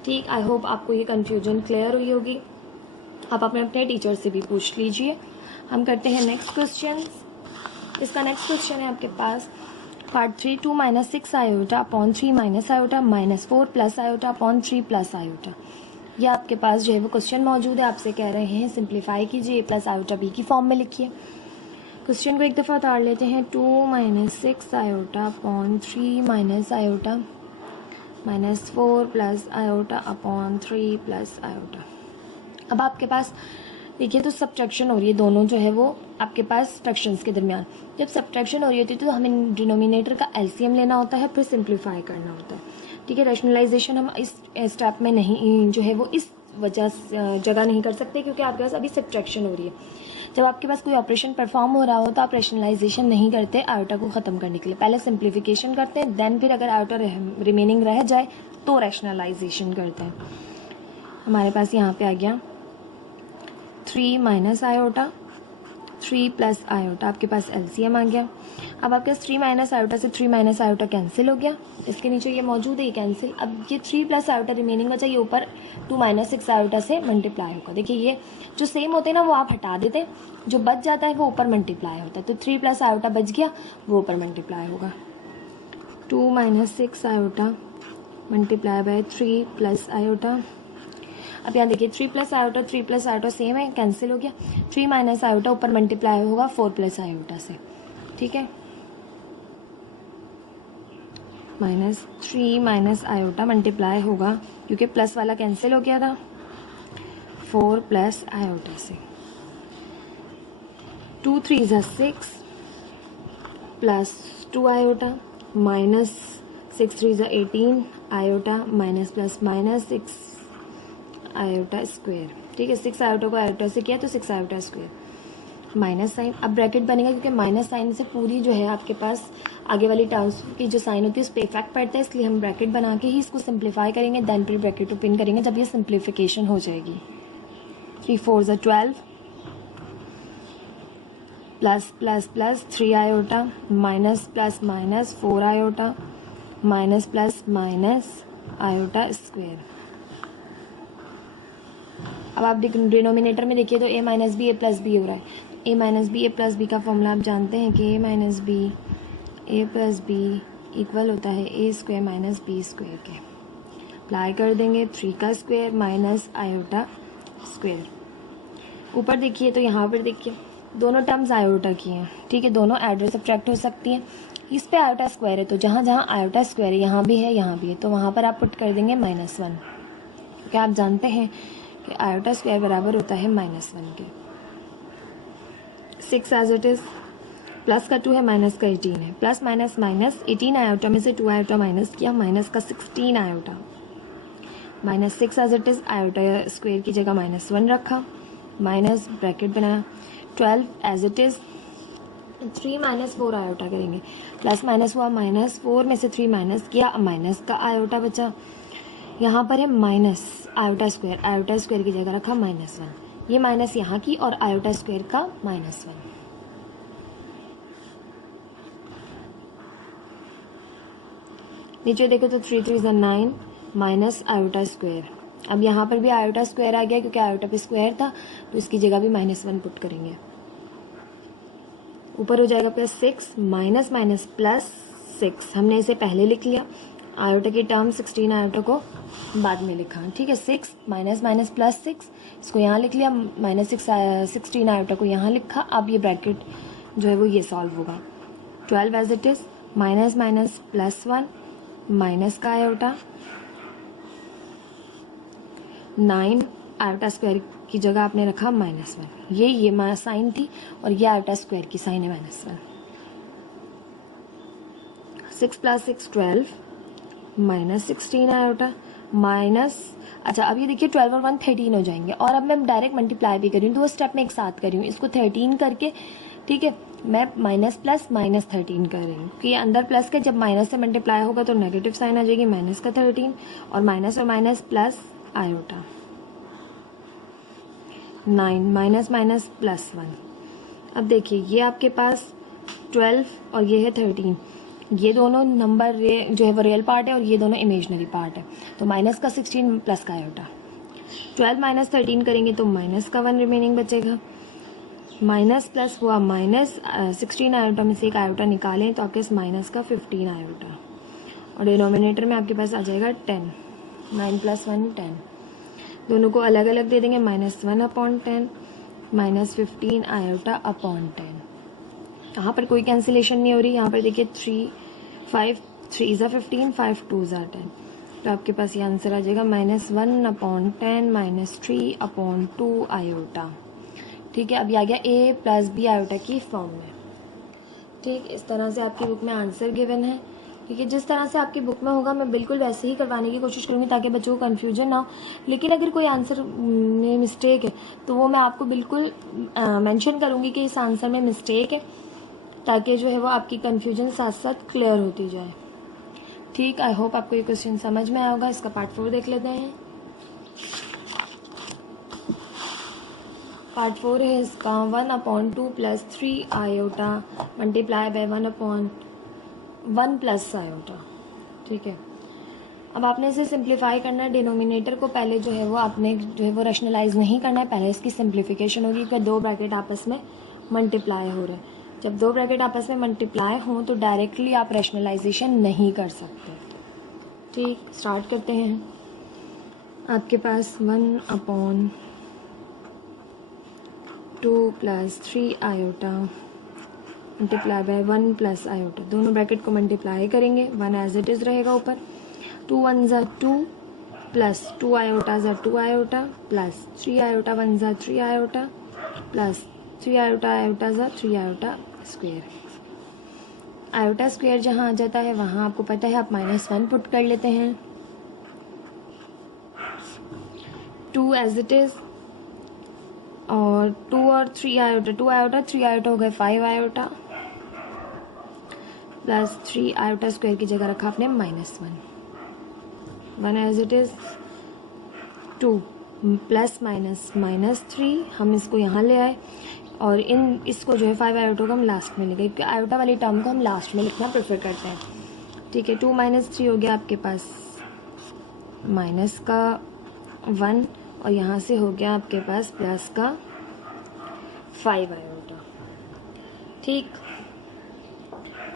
ठीक। आई होप आपको ये कन्फ्यूजन क्लियर हुई होगी, आप अपने टीचर से भी पूछ लीजिए। हम करते हैं नेक्स्ट क्वेश्चन। इसका नेक्स्ट क्वेश्चन है आपके पास part 3, 2 - 6 iota upon 3 - iota -4 plus iota upon 3 plus iota. ये आपके पास जो है वो क्वेश्चन मौजूद है, आपसे कह रहे हैं सिंप्लीफाई कीजिए, a प्लस आयोटा b की फॉर्म में लिखिए। क्वेश्चन को एक दफ़ा उतार लेते हैं। 2 - 6 iota upon 3 - iota -4 plus iota upon 3 plus iota. अब आपके पास देखिए तो सब्ट्रैक्शन हो रही है, दोनों जो है वो आपके पास फ्रैक्शंस के दरमियान। जब सब्ट्रैक्शन हो रही होती है तो हमें डिनोमिनेटर का एलसीएम लेना होता है, फिर सिंप्लीफाई करना होता है, ठीक है। रैशनलाइजेशन हम इस स्टेप में नहीं जो है वो इस जगह नहीं कर सकते, क्योंकि आपके पास अभी सब्ट्रैक्शन हो रही है। जब आपके पास कोई ऑपरेशन परफॉर्म हो रहा हो तो आप रैशनलाइजेशन नहीं करते आयोटा को ख़त्म करने के लिए, पहले सिंप्लीफिकेशन करते हैं, देन फिर अगर आयोटा रिमेनिंग रह जाए तो रैशनलाइजेशन करते हैं। हमारे पास यहाँ पे आ गया 3 माइनस आयोटा, 3 प्लस आयोटा, आपके पास एलसीएम आ गया। अब आपके पास 3 माइनस आयोटा से 3 माइनस आयोटा कैंसिल हो गया, इसके नीचे ये मौजूद है, ये कैंसिल। अब ये 3 प्लस आयोटा रिमेनिंग बचा, ये ऊपर 2 माइनस 6 आयोटा से मल्टीप्लाई होगा। देखिए ये जो सेम होते हैं ना वो आप हटा देते हैं, जो बच जाता है वो ऊपर मल्टीप्लाई होता है। तो 3 प्लस आयोटा बच गया, वो ऊपर मल्टीप्लाई होगा। 2 minus 6 iota multiply bye 3 plus iota. अब यहाँ देखिए 3 प्लस आयोटा सेम है, कैंसिल हो गया। 3 माइनस आयोटा ऊपर मल्टीप्लाई होगा 4 प्लस आयोटा से, ठीक है। -3 माइनस आयोटा मल्टीप्लाई होगा क्योंकि प्लस वाला कैंसिल हो गया था 4 प्लस आयोटा से। 2 3 ज़ा 6 प्लस 2 आयोटा माइनस 6 3 ज़ा 18 iota minus plus minus 6 iota square, ठीक है। 6 आयोटा को आयोटा से किया तो 6 आयोटा स्क्वायर, माइनस साइन। अब ब्रैकेट बनेगा क्योंकि माइनस साइन से पूरी जो है आपके पास आगे वाली टर्म्स की जो साइन होती है उस पर इफेक्ट पड़ता है, इसलिए हम ब्रैकेट बना के ही इसको सिंप्लीफाई करेंगे, देन फिर ब्रैकेट ओपन करेंगे जब ये सिंप्लीफिकेशन हो जाएगी। 3 4 ज़ा 12 plus plus plus 3 iota minus plus minus 4 iota minus plus minus iota square. अब आप डिनोमिनेटर में देखिए तो a minus b a plus b हो रहा है। a minus b a plus B का फॉर्मूला आप जानते हैं कि a minus b a plus b equal होता है a square minus B square के। अप्लाई कर देंगे 3 का स्क्वायर माइनस आयोटा स्क्वायर। ऊपर देखिए तो यहाँ पर देखिए दोनों टर्म्स आयोटा की हैं, ठीक है, दोनों ऐड और सब्ट्रैक्ट हो सकती हैं। इस पे आयोटा स्क्वायर है तो जहाँ जहाँ आयोटा स्क्वायर है यहाँ भी है यहाँ भी है, तो वहाँ पर आप पुट कर देंगे -1 क्योंकि आप जानते हैं कि आयोटा स्क्वायर बराबर होता है -1 के। 6 एज इट इज़, प्लस का 2 है माइनस का 18 है, प्लस माइनस माइनस 18 आयोटा में से 2 आयोटा माइनस किया, माइनस का 16 iota, -6 as it is, iota square की जगह -1 रखा, माइनस ब्रैकेट बनाया। 12 as it is, 3 minus 4 iota करेंगे, प्लस माइनस हुआ -4 में से 3 माइनस किया, माइनस का आयोटा बचा। यहाँ पर है माइनस आयोटा स्क्वायर की जगह रखा -1, ये माइनस यहाँ की और आयोटा स्क्वायर का -1। नीचे देखो तो 3 3 ज़ा 9 माइनस आयोटा स्क्वायर। अब यहाँ पर भी आयोटा स्क्वायर आ गया क्योंकि आयोटा पे स्क्वायर था तो इसकी जगह भी -1 पुट करेंगे। ऊपर हो जाएगा +6 माइनस माइनस +6, हमने इसे पहले लिख लिया, आयोटा की टर्म 16 आयोटा को बाद में लिखा, ठीक है। 6 माइनस माइनस +6 इसको यहाँ लिख लिया, -16 आयोटा को यहाँ लिखा। अब ये ब्रैकेट जो है वो ये सॉल्व होगा। 12 as it is, minus minus +1 minus का आयोटा, 9 आयोटा स्क्वायर की जगह आपने रखा -1, ये साइन थी और ये आयोटा स्क्वायर की साइन है -1। 6 + 6 12 -16 आयोटा माइनस, अच्छा अब ये देखिए 12 और 1 13 हो जाएंगे, और अब मैं डायरेक्ट मल्टीप्लाई भी करी हूँ, 2 स्टेप में एक साथ करी हूँ, इसको 13 करके, ठीक है, मैं माइनस प्लस माइनस 13 कर रही हूँ कि ये अंदर प्लस के जब माइनस से मल्टीप्लाई होगा तो नेगेटिव साइन आ जाएगी, माइनस का 13 और minus plus iota 9 minus minus +1। अब देखिए ये आपके पास 12 और ये है 13, ये दोनों नंबर जो है वो रियल पार्ट है और ये दोनों इमेजनरी पार्ट है, तो माइनस का 16 प्लस का आयोटा। 12 माइनस 13 करेंगे तो माइनस का 1 रिमेनिंग बचेगा, माइनस प्लस हुआ माइनस 16 आयोटा में से एक आयोटा निकालें तो आपके पास माइनस का 15 आयोटा, और डिनोमिनेटर में आपके पास आ जाएगा 10, 9 + 1 10, दोनों को अलग अलग दे देंगे, -1/10 -15 आयोटा अपॉन 10। यहाँ पर कोई कैंसिलेशन नहीं हो रही, यहाँ पर देखिए 5 3 ज़ा 15 5 2 ज़ा 10, तो आपके पास ये आंसर आ जाएगा -1/10 -3/2 आयोटा, ठीक है। अब ये आ गया a + b आयोटा की फॉर्म में, ठीक। इस तरह से आपकी बुक में आंसर गिवन है, ठीक है, जिस तरह से आपकी बुक में होगा मैं बिल्कुल वैसे ही करवाने की कोशिश करूँगी ताकि बच्चों को कन्फ्यूजन ना हो। लेकिन अगर कोई आंसर में मिस्टेक है तो वो मैं आपको बिल्कुल मेंशन करूँगी कि इस आंसर में मिस्टेक है, ताकि जो है वो आपकी कन्फ्यूजन साथ साथ क्लियर होती जाए। ठीक, आई होप आपको ये क्वेश्चन समझ में आया होगा। इसका पार्ट 4 देख लेते हैं। पार्ट 4 है इसका 1/2 + 3 आयोटा मल्टीप्लाई बाय 1/1 + आयोटा। ठीक है, अब आपने इसे सिंप्लीफाई करना है। डिनोमिनेटर को पहले जो है वो आपने जो है वो रैशनलाइज नहीं करना है, पहले इसकी सिंप्लीफिकेशन होगी कि दो ब्रैकेट आपस में मल्टीप्लाई हो रहे हैं। जब दो ब्रैकेट आपस में मल्टीप्लाई हों तो डायरेक्टली आप रैशनलाइजेशन नहीं कर सकते। ठीक, स्टार्ट करते हैं। आपके पास 1/2 + 3 आयोटा मल्टीप्लाई बाय 1 + आयोटा, दोनों ब्रैकेट को मल्टीप्लाई करेंगे। 1 एज इट इज़ रहेगा ऊपर, 2 1 ज़ा 2 प्लस 2 आयोटा ज़ा 2 आयोटा प्लस 3 आयोटा 1 ज़ा 3 आयोटा प्लस 3 आयोटा आयोटा ज़ा 3 आयोटा स्क्वायर। आयोटा स्क्वायर जहाँ आ जाता है वहाँ आपको पता है आप -1 पुट कर लेते हैं। 2 एज इट इज़ और 2 और 3 आयोटा, 2 आयोटा 3 आयोटा हो गए 5 आयोटा प्लस 3 आयोटा स्क्वायर की जगह रखा आपने -1। 1 as it is, 2 plus minus -3, हम इसको यहाँ ले आए और इसको जो है 5 आयोटा को हम लास्ट में ले गए, क्योंकि आयोटा वाली टर्म को हम लास्ट में लिखना प्रेफर करते हैं। ठीक है, 2 - 3 हो गया आपके पास माइनस का 1 और यहाँ से हो गया आपके पास प्लस का 5 आयोटा। ठीक,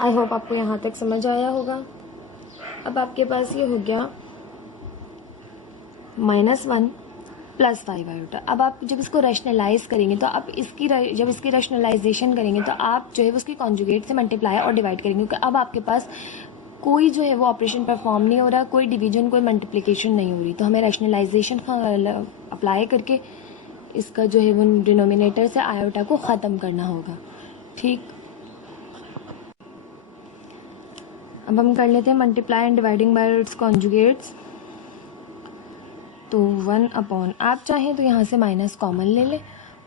आई होप आपको यहाँ तक समझ आया होगा। अब आपके पास ये हो गया -1 + 5 आयोटा। अब आप जब इसको रैशनलाइज करेंगे तो आप जब इसकी रैशनलाइजेशन करेंगे तो आप जो है उसकी कॉन्जुगेट से मल्टीप्लाई और डिवाइड करेंगे, क्योंकि अब आपके पास कोई जो है वो ऑपरेशन परफॉर्म नहीं हो रहा, कोई डिवीजन कोई मल्टीप्लिकेशन नहीं हो रही, तो हमें रैशनलाइजेशन अप्लाई करके इसका जो है वो डिनोमिनेटर से आयोटा को ख़त्म करना होगा। ठीक, अब हम कर लेते हैं multiply and dividing by it's conjugates. तो 1/, आप चाहें तो यहाँ से माइनस कॉमन ले लें,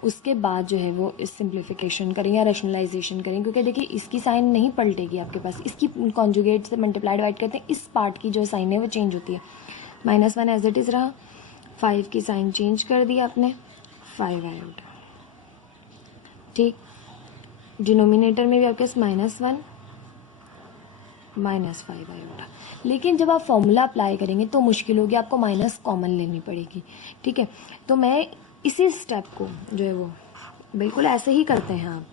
उसके बाद जो है वो इस सिंप्लीफिकेशन करें या रैशनलाइजेशन करें, क्योंकि देखिए इसकी साइन नहीं पलटेगी आपके पास, इसकी कॉन्जुगेट से मल्टीप्लाई डिवाइड करते हैं, इस पार्ट की जो साइन है वो चेंज होती है। -1 एज इट इज़ रहा, 5 की साइन चेंज कर दी आपने, 5 आयोटा। ठीक, डिनोमिनेटर में भी आपके पास -1 -5 आयोटा। लेकिन जब आप फॉर्मूला अप्लाई करेंगे तो मुश्किल होगी, आपको माइनस कॉमन लेनी पड़ेगी। ठीक है, तो मैं इसी स्टेप को जो है वो बिल्कुल ऐसे ही करते हैं आप,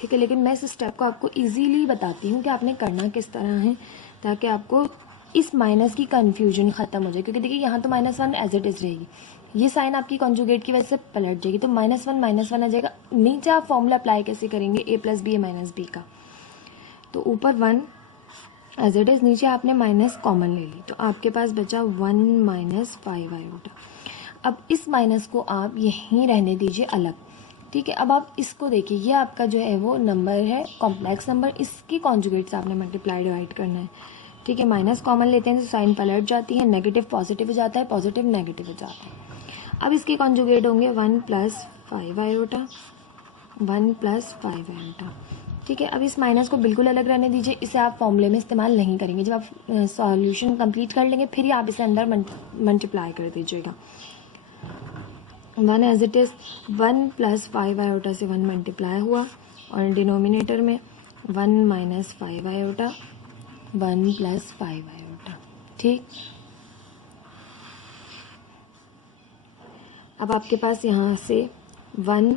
ठीक है, लेकिन मैं इस स्टेप को आपको इजीली बताती हूँ कि आपने करना किस तरह है, ताकि आपको इस माइनस की कन्फ्यूजन ख़त्म हो जाए। क्योंकि देखिए यहाँ तो -1 एज इट इज़ रहेगी, ये साइन आपकी कॉन्जुगेट की वजह से पलट जाएगी, तो -1 आ जाएगा। नीचे आप फॉर्मूला अप्लाई कैसे करेंगे, a + b -b का, तो ऊपर 1 एज इट इज़, नीचे आपने माइनस कॉमन ले ली, तो आपके पास बचा 1 - 5 आयोटा। अब इस माइनस को आप यहीं रहने दीजिए अलग। ठीक है, अब आप इसको देखिए, ये आपका जो है वो नंबर है कॉम्प्लेक्स नंबर, इसकी कॉन्जुगेट से आपने मल्टीप्लाई डिवाइड करना है। ठीक है, माइनस कॉमन लेते हैं तो साइन पलट जाती है, नेगेटिव पॉजिटिव हो जाता है, पॉजिटिव नेगेटिव हो जाता है। अब इसके कॉन्जुगेट होंगे 1 + 5 आयोटा, 1 + 5 आयोटा। ठीक है, अब इस माइनस को बिल्कुल अलग रहने दीजिए, इसे आप फॉर्मूले में इस्तेमाल नहीं करेंगे। जब आप सॉल्यूशन कंप्लीट कर लेंगे फिर ही आप इसे अंदर मल्टीप्लाई कर दीजिएगा। 1 एज इट इज़, 1 + 5 आयोटा से 1 मल्टीप्लाई हुआ और डिनोमिनेटर में 1 - 5 आयोटा, 1 + 5 आयोटा। ठीक, अब आपके पास यहाँ से 1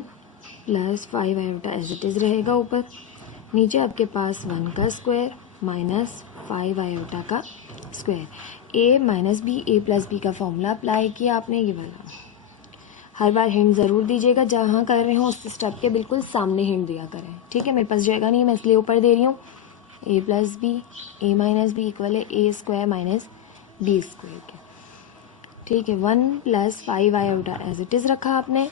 + 5 आयोटा एज इट इज़ रहेगा ऊपर, नीचे आपके पास 1 का स्क्वायर -5 आयोटा का square, a - b, a + b का फॉर्मूला अप्लाई किया आपने, ये वाला। हर बार हिंट ज़रूर दीजिएगा, जहाँ कर रहे हो उस स्टेप के बिल्कुल सामने हिंट दिया करें। ठीक है, मेरे पास जगह नहीं, मैं इसलिए ऊपर दे रही हूँ। a + b, a - b = a² - b² के। ठीक है, 1 + 5 आयोटा एज इट इज़ रखा आपने।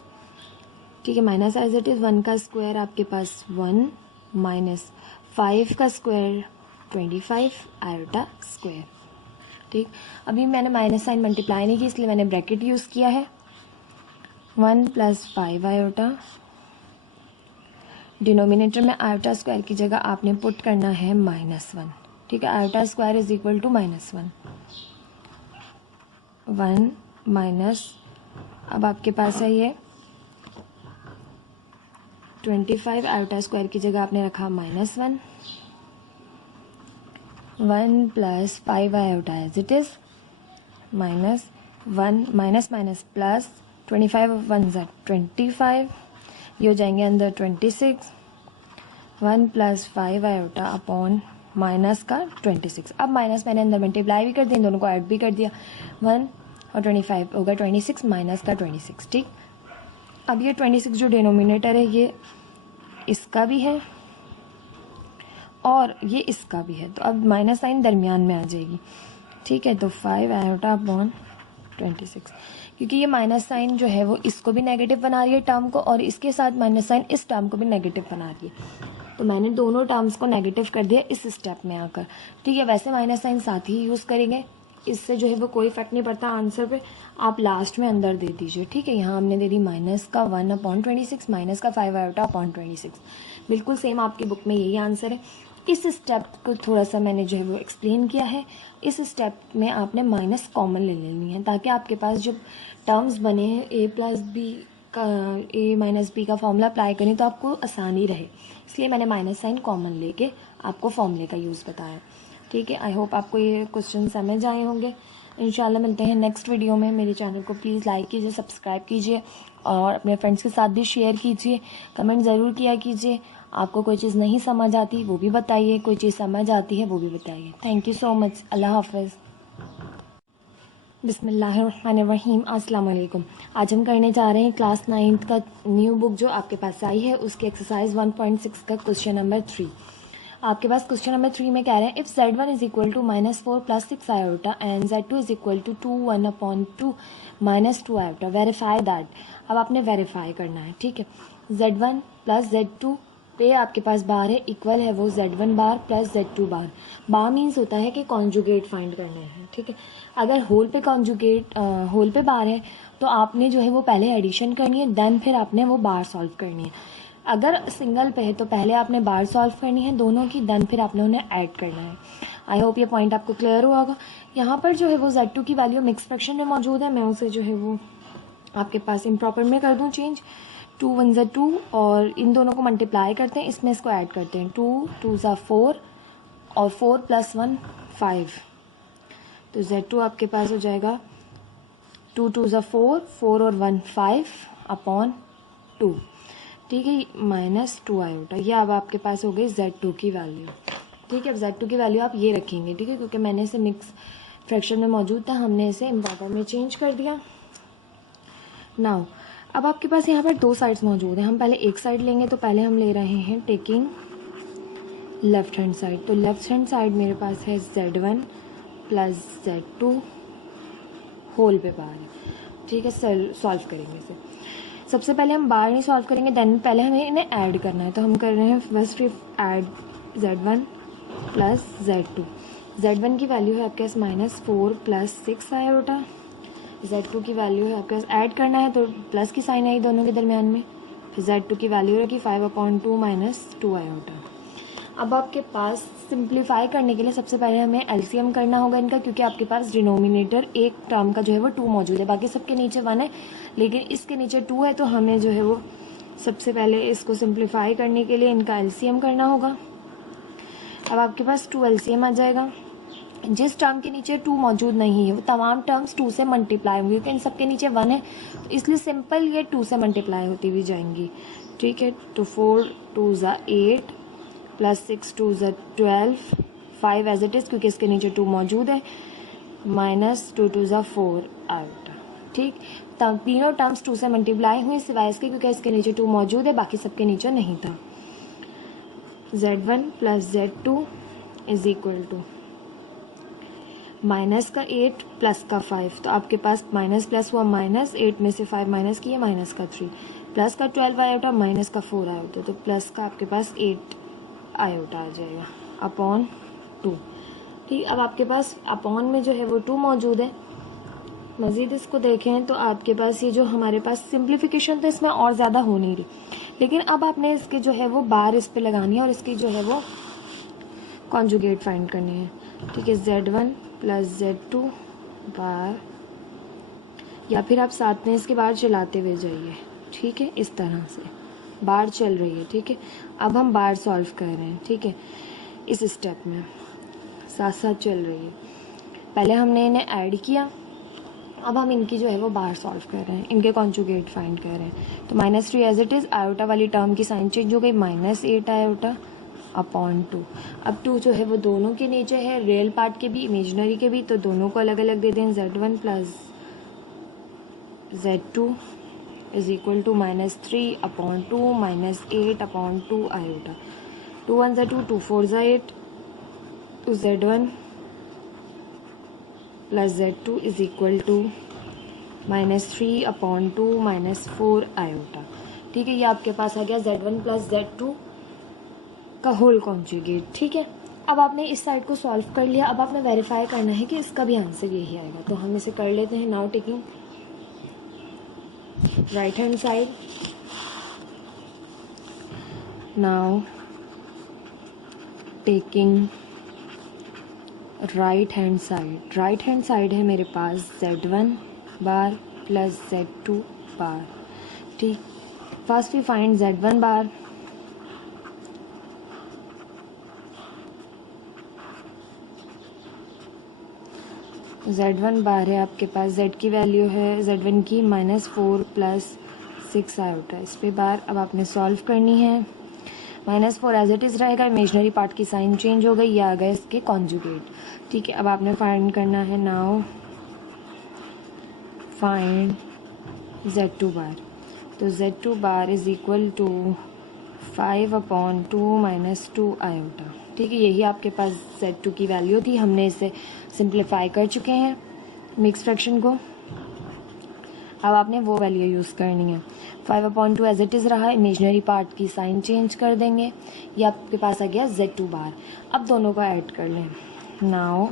ठीक है, माइनस एज इट इज़, 1 का स्क्वायर आपके पास 1 - 5 का स्क्वायर 25 आयोटा स्क्वायर। ठीक, अभी मैंने माइनस साइन मल्टीप्लाई नहीं की इसलिए मैंने ब्रैकेट यूज़ किया है। 1 + 5 आयोटा, डिनोमिनेटर में आयोटा स्क्वायर की जगह आपने पुट करना है -1। ठीक है, iota square is equal to -1। 1 minus, अब आपके पास है ये 25 आयोटा स्क्वायर की जगह आपने रखा -1। 1 + 5 iota as it is, -1 minus minus plus 25 1 ज़ा 25, ये हो जाएंगे अंदर 26। 1 + 5 आयोटा अपॉन माइनस का 26। अब माइनस मैंने अंदर मल्टीप्लाई भी कर दिया, दोनों को ऐड भी कर दिया। 1 और 25 होगा 26 माइनस का 26। ठीक, अब ये 26 जो डिनोमिनेटर है ये इसका भी है और ये इसका भी है, तो अब माइनस साइन दरमियान में आ जाएगी। ठीक है, तो 5 आयोटा अपॉन 26, क्योंकि ये माइनस साइन जो है वो इसको भी नेगेटिव बना रही है टर्म को, और इसके साथ माइनस साइन इस टर्म को भी नेगेटिव बना रही है, तो मैंने दोनों टर्म्स को नेगेटिव कर दिया इस स्टेप में आकर। ठीक है, वैसे माइनस साइन साथ ही यूज़ करेंगे, इससे जो है वो कोई इफेक्ट नहीं पड़ता आंसर पे, आप लास्ट में अंदर दे दीजिए। ठीक है, यहाँ हमने दे दी -1/26 माइनस का 5 आयोटा अपॉन 26, बिल्कुल सेम आपकी बुक में यही आंसर है। इस स्टेप को थोड़ा सा मैंने जो है वो एक्सप्लेन किया है। इस स्टेप में आपने माइनस कॉमन ले लेनी है ताकि आपके पास जब टर्म्स बने हैं a का फॉर्मूला अप्लाई करें तो आपको आसानी रहे, इसलिए मैंने माइनस साइन कॉमन लेके आपको फॉर्मूले का यूज़ बताया। ठीक है, आई होप आपको ये क्वेश्चन समझ आए होंगे। इंशाल्लाह मिलते हैं नेक्स्ट वीडियो में। मेरे चैनल को प्लीज़ लाइक कीजिए, सब्सक्राइब कीजिए और अपने फ्रेंड्स के साथ भी शेयर कीजिए। कमेंट ज़रूर किया कीजिए, आपको कोई चीज़ नहीं समझ आती वो भी बताइए, कोई चीज़ समझ आती है वो भी बताइए। थैंक यू सो मच, अल्लाह हाफ़िज़। बिस्मिल्लाहिर्रहमानिर्रहीम, अस्सलाम वालेकुम। आज हम करने जा रहे हैं क्लास 9th का न्यू बुक जो आपके पास आई है उसकी एक्सरसाइज 1.6 का क्वेश्चन नंबर 3। आपके पास क्वेश्चन नंबर 3 में कह रहे हैं if Z1 is equal to -4 + 6 iota and Z2 is equal to 2 1/2 -2 iota, verify that. अब आपने वेरीफाई करना है। ठीक है, Z1 + Z2 पे आपके पास बार है, इक्वल है वो Z1 बार + Z2 बार। बार मीन्स होता है कि कॉन्जुगेट फाइंड करना है। ठीक है, अगर होल पे बार है तो आपने जो है वो पहले एडिशन करनी है, देन फिर आपने वो बार सॉल्व करनी है। अगर सिंगल पे है तो पहले आपने बार सॉल्व करनी है दोनों की, देन फिर आपने उन्हें ऐड करना है। आई होप ये पॉइंट आपको क्लियर हुआ होगा। यहाँ पर जो है वो Z2 की वैल्यू मिक्स फ्रैक्शन में मौजूद है, मैं उसे जो है वो आपके पास इम्प्रॉपर में कर दूँ चेंज। 2 1 ज़ा 2 और इन दोनों को मल्टीप्लाई करते हैं, इसमें इसको ऐड करते हैं। 2 2 ज़ा 4 और 4 + 1 5, तो Z2 आपके पास हो जाएगा 2 2 ज़ा 4, 4 और 1 5/2। ठीक है, -2 आयोटा, ये अब आपके पास हो गई Z2 की वैल्यू। ठीक है, अब Z2 की वैल्यू आप ये रखेंगे। ठीक है, क्योंकि मैंने इसे मिक्स फ्रैक्शन में मौजूद था, हमने इसे इम्प्रॉपर में चेंज कर दिया। नाउ अब आपके पास यहाँ पर दो साइड्स मौजूद हैं, हम पहले एक साइड लेंगे, तो पहले हम ले रहे हैं टेकिंग लेफ्ट हैंड साइड। तो लेफ्ट हैंड साइड मेरे पास है Z1 + Z2 होल पे बार है। ठीक है, सॉल्व करेंगे इसे। सबसे पहले हम बार नहीं सॉल्व करेंगे, देन पहले हमें इन्हें ऐड करना है, तो हम कर रहे हैं first aid Z1 + Z2। Z1 की वैल्यू है आपके पास -4 + 6 आयोटा, Z2 की वैल्यू है आपके पास ऐड करना है तो प्लस की साइन आई दोनों के दरमियान में, फिर Z2 की वैल्यू रखी 5/2 -2 आयोटा। अब आपके पास सिंप्लीफाई करने के लिए सबसे पहले हमें एलसीएम करना होगा इनका, क्योंकि आपके पास डिनोमिनेटर एक टर्म का जो है वो 2 मौजूद है, बाकी सबके नीचे 1 है लेकिन इसके नीचे 2 है, तो हमें जो है वो सबसे पहले इसको सिंप्लीफाई करने के लिए इनका एलसीएम करना होगा। अब आपके पास 2 एलसीएम आ जाएगा। जिस टर्म के नीचे 2 मौजूद नहीं है वो तमाम टर्म्स 2 से मल्टीप्लाई होंगी, क्योंकि इन सबके नीचे 1 है, तो इसलिए सिंपल ये 2 से मल्टीप्लाई होती हुई जाएंगी। ठीक है, तो 4 2 ज़ा 8 + 6 2 ज़ा 12, 5 एज इट इज़ क्योंकि इसके नीचे 2 मौजूद है, -2 2 ज़ा 4 आयोटा। ठीक, तब तीनों टर्म्स 2 से मल्टीप्लाई हुई सिवाय इसके, क्योंकि इसके नीचे 2 मौजूद है, बाकी सबके नीचे नहीं था। Z1 + Z2 is equal to -8 + 5, तो आपके पास माइनस प्लस हुआ, -8 में से 5 माइनस किया, -3 प्लस का 12 आयोटा, -4 आयोटा, तो प्लस का आपके पास 8 आयोटा आ जाएगा अपॉन 2। 2। ठीक, अब आपके पास अपॉन में जो है वो 2 मौजूद है। मज़ीद इसको देखें तो आपके पास ये जो हमारे पास सिंप्लीफिकेशन तो इसमें और ज़्यादा हो नहीं रही, लेकिन अब आपने इसके जो है वो बार इस पे लगानी है और इसकी जो है वो कॉन्जुगेट फाइंड करनी है। ठीक है, Z1 प्लस Z2 बार, या फिर आप साथ में इसके बार चलाते हुए जाइए। ठीक है, इस तरह से बार चल रही है। ठीक है, अब हम बार सॉल्व कर रहे हैं। ठीक है, इस स्टेप में साथ साथ चल रही है। पहले हमने इन्हें ऐड किया, अब हम इनकी जो है वो बार सॉल्व कर रहे हैं, इनके कॉन्जुगेट फाइंड कर रहे हैं। तो -3 एज इट इज़, आयोटा वाली टर्म की साइन चेंज हो गई, -8 आयोटा अपॉन 2। अब 2 जो है वो दोनों के नीचे है, रियल पार्ट के भी इमेजिनरी के भी, तो दोनों को अलग अलग दे दें। Z1 plus Z2 is equal to -3 upon 2 -8 upon 2 iota. 2 1 2, 2 4 8, तो Z1 plus Z2 is equal to -3 upon 2 -4 iota. ठीक है, ये आपके पास आ गया Z1 प्लस Z2 का होल कॉन्जुगेट। ठीक है, अब आपने इस साइड को सॉल्व कर लिया, अब आपने वेरीफाई करना है कि इसका भी आंसर यही आएगा। तो हम इसे कर लेते हैं। Now taking right hand side, now taking right hand side. Right hand side है मेरे पास Z1 bar plus Z2 bar. ठीक, first we find Z1 bar. Z1 bar है आपके पास, Z की वैल्यू है Z1 की -4 प्लस 6 आयोटा। इस पे बार अब आपने सॉल्व करनी है। -4 एज इट इज़ रहेगा, इमेजनरी पार्ट की साइन चेंज हो गई, ये आ गए इसके कॉन्जुगेट। ठीक है, अब आपने फाइंड करना है। Now find Z2 bar. तो Z2 bar is equal to 5 upon 2 -2 iota. ठीक है, यही आपके पास Z2 की वैल्यू थी। हमने इसे सिंप्लीफाई कर चुके हैं मिक्स फ्रैक्शन को। अब आपने वो वैल्यू यूज़ करनी है। 5 अपॉन 2 एज इट इज़ रहा, इमेजनरी पार्ट की साइन चेंज कर देंगे, ये आपके पास आ गया Z2 बार। अब दोनों को ऐड कर लें। Now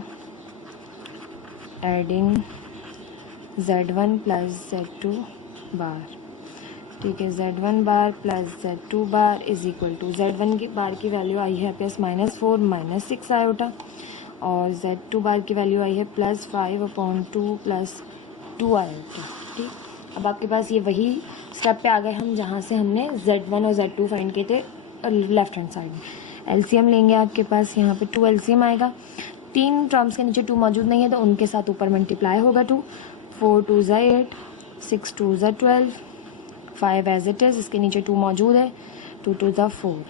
adding Z1 plus Z2 bar. ठीक है, Z1 bar plus Z2 bar is equal to, Z1 की बार की वैल्यू आई है प्लस -4 -6 आयोटा, और Z2 बार की वैल्यू आई है प्लस 5 अपॉन 2 प्लस 2 आयोटा। ठीक, अब आपके पास ये वही स्टेप पे आ गए हम जहाँ से हमने Z1 और Z2 फाइंड किए थे लेफ्ट हैंड साइड में। एलसीएम लेंगे, आपके पास यहाँ पे 2 एलसीएम आएगा। 3 टर्म्स के नीचे 2 मौजूद नहीं है तो उनके साथ ऊपर मल्टीप्लाई होगा 2। 4 2 8, 6 2 12, 5 एज इट इज़, इसके नीचे 2 मौजूद है, 2 2 4।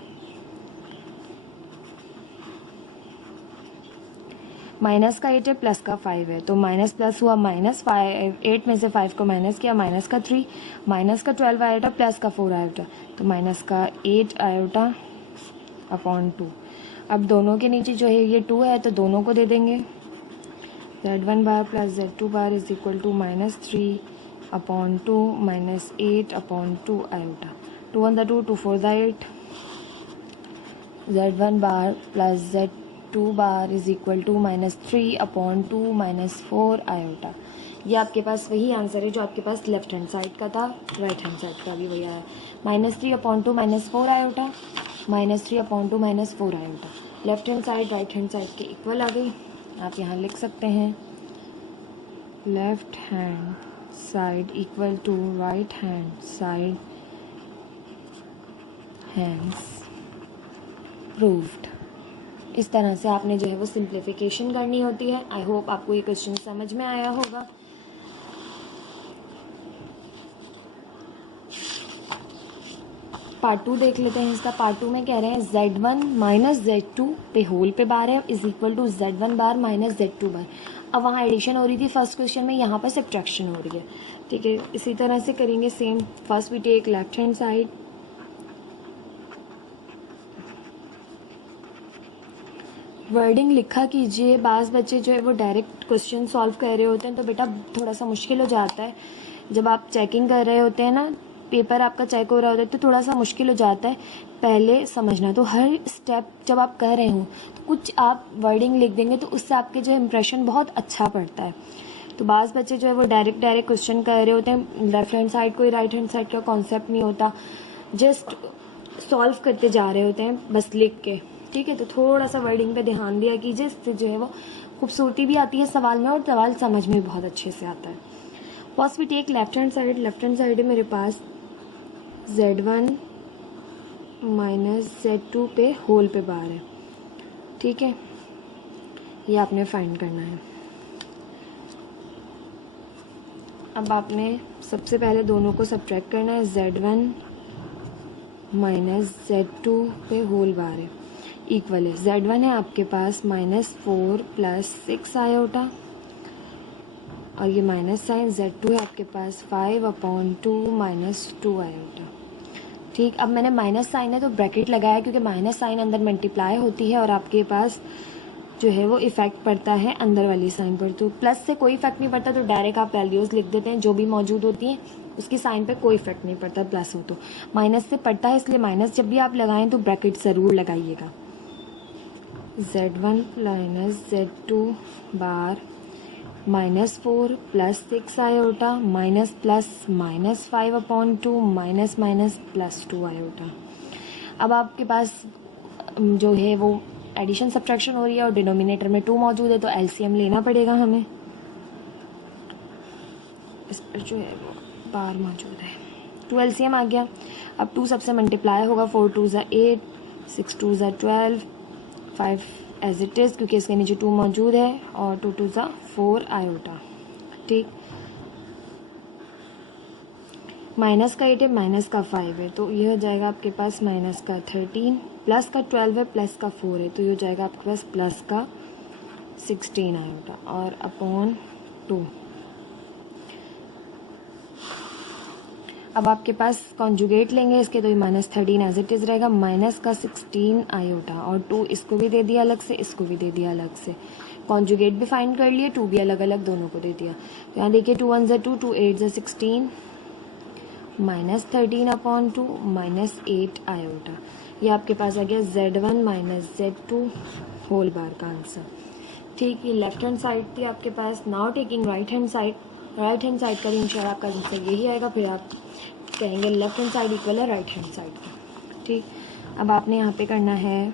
माइनस का 8 है, प्लस का 5 है, तो माइनस प्लस हुआ -5, 8 में से 5 को माइनस किया, माइनस का 3, माइनस का 12 आयोटा, प्लस का 4 आयोटा, तो माइनस का 8 आयोटा अपॉन 2। अब दोनों के नीचे जो है ये 2 है तो दोनों को दे देंगे। Z1 bar plus Z2 bar is equal to -3 upon 2 -8 upon 2 iota. 2 1 2, 2 4 8। Z1 bar plus Z2 bar is equal to -3 upon 2 -4 iota. ये आपके पास वही आंसर है जो आपके पास लेफ्ट हैंड साइड का था, राइट हैंड साइड का भी वही आया। -3 upon 2 -4 iota, -3 upon 2 -4 iota. Left hand side right hand side के इक्वल आ गई। आप यहाँ लिख सकते हैं left hand side equal to right hand side, hence proved. इस तरह से आपने जो है वो सिंप्लीफिकेशन करनी होती है। आई होप आपको ये क्वेश्चन समझ में आया होगा। पार्ट 2 देख लेते हैं इसका। पार्ट 2 में कह रहे हैं Z1 माइनस Z2 पे होल पे बार है is equal to Z1 bar minus Z2 bar. अब वहाँ एडिशन हो रही थी फर्स्ट क्वेश्चन में, यहाँ पर सब्ट्रैक्शन हो रही है। ठीक है, इसी तरह से करेंगे same. First we take left hand side, wording लिखा कीजिए। बाज़ बच्चे जो है वो डायरेक्ट क्वेश्चन सॉल्व कर रहे होते हैं तो बेटा थोड़ा सा मुश्किल हो जाता है। जब आप चेकिंग कर रहे होते हैं ना पेपर आपका चेक हो रहा होता है तो थोड़ा सा मुश्किल हो जाता है पहले समझना। तो हर स्टेप जब आप कर रहे हो तो कुछ आप वर्डिंग लिख देंगे तो उससे आपके जो इम्प्रेशन बहुत अच्छा पड़ता है। तो बाज़ बच्चे जो है वो डायरेक्ट क्वेश्चन कर रहे होते हैं, लेफ्ट हैंड साइड कोई राइट हैंड साइड का कॉन्सेप्ट नहीं होता, जस्ट सॉल्व करते जा रहे होते हैं बस लिख के। ठीक है, तो थोड़ा सा वर्डिंग पे ध्यान दिया कीजिए, इससे जो है वो खूबसूरती भी आती है सवाल में और सवाल समझ में भी बहुत अच्छे से आता है। First we take left hand side है मेरे पास z1 माइनस z2 पे होल पे बार है। ठीक है, ये आपने फाइंड करना है। अब आपने सबसे पहले दोनों को सब्ट्रैक्ट करना है। z1 माइनस z2 पे होल बार है इक्वल है, z1 है आपके पास -4 + 6 आयोटा और ये माइनस साइन, z2 है आपके पास 5/2 - 2 आयोटा। ठीक, अब मैंने माइनस साइन है तो ब्रैकेट लगाया क्योंकि माइनस साइन अंदर मल्टीप्लाई होती है और आपके पास जो है वो इफेक्ट पड़ता है अंदर वाली साइन पर। तो प्लस से कोई इफेक्ट नहीं पड़ता तो डायरेक्ट आप वैल्यूज़ लिख देते हैं जो भी मौजूद होती हैं, उसकी साइन पे कोई इफेक्ट नहीं पड़ता। प्लस हो तो माइनस से पड़ता है, इसलिए माइनस जब भी आप लगाएं तो ब्रैकेट ज़रूर लगाइएगा। z1 माइनस z2 बार -4 + 6 iota minus plus -5/2 minus minus +2 iota. अब आपके पास जो है वो एडिशन सब्ट्रैक्शन हो रही है और डिनोमिनेटर में 2 मौजूद है तो एलसीएम लेना पड़ेगा हमें। इस पर जो है वो बार मौजूद है, 2 एलसीएम आ गया। अब 2 सबसे मल्टीप्लाई होगा, 4 2 = 8, 6 2 = 12, 5 एज इट इज़ क्योंकि इसके नीचे 2 मौजूद है और 2 2 = 4 आयोटा। ठीक, माइनस का 8 है, माइनस का 5 है तो ये हो जाएगा आपके पास माइनस का 13, प्लस का 12 है, प्लस का 4 है तो ये हो जाएगा आपके पास प्लस का 16 आयोटा और अपॉन 2। अब आपके पास कॉन्जुगेट लेंगे इसके तो ये -13 एज इट इज़ रहेगा, माइनस का 16 आयोटा और 2 इसको भी दे दिया अलग से, इसको भी दे दिया अलग से। कॉन्जुगेट भी फाइंड कर लिए, 2 भी अलग अलग दोनों को दे दिया। तो यहाँ देखिए 2 1 = 2, 2 8 = 16, -13/2 -8 आयोटा। ये आपके पास आ गया z1 minus z2 whole bar का आंसर। ठीक, ये लेफ्ट हैंड साइड थी आपके पास। Now taking right hand side का भी इंशाल्लाह आपका आंसर यही आएगा, फिर आप कहेंगे लेफ्ट हैंड साइड इक्वल है राइट हैंड साइड का। ठीक, अब आपने यहाँ पे करना है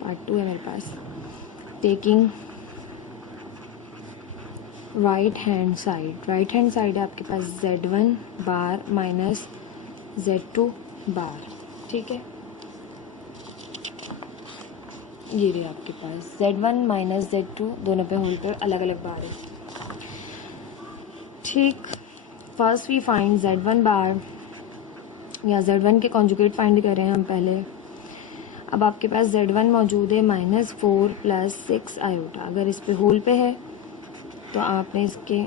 पार्ट 2 है मेरे पास, टेकिंग राइट हैंड साइड है आपके पास z1 bar minus z2 bar. ठीक है, ये रहे आपके पास z1 माइनस z2 दोनों पे होल पर अलग अलग बार है। ठीक, फर्स्ट वी फाइंड z1 बार या z1 के कॉन्जुगेट फाइंड कर रहे हैं हम पहले। अब आपके पास z1 मौजूद है -4 + 6 आयोटा। अगर इस पे होल पे है तो आपने इसके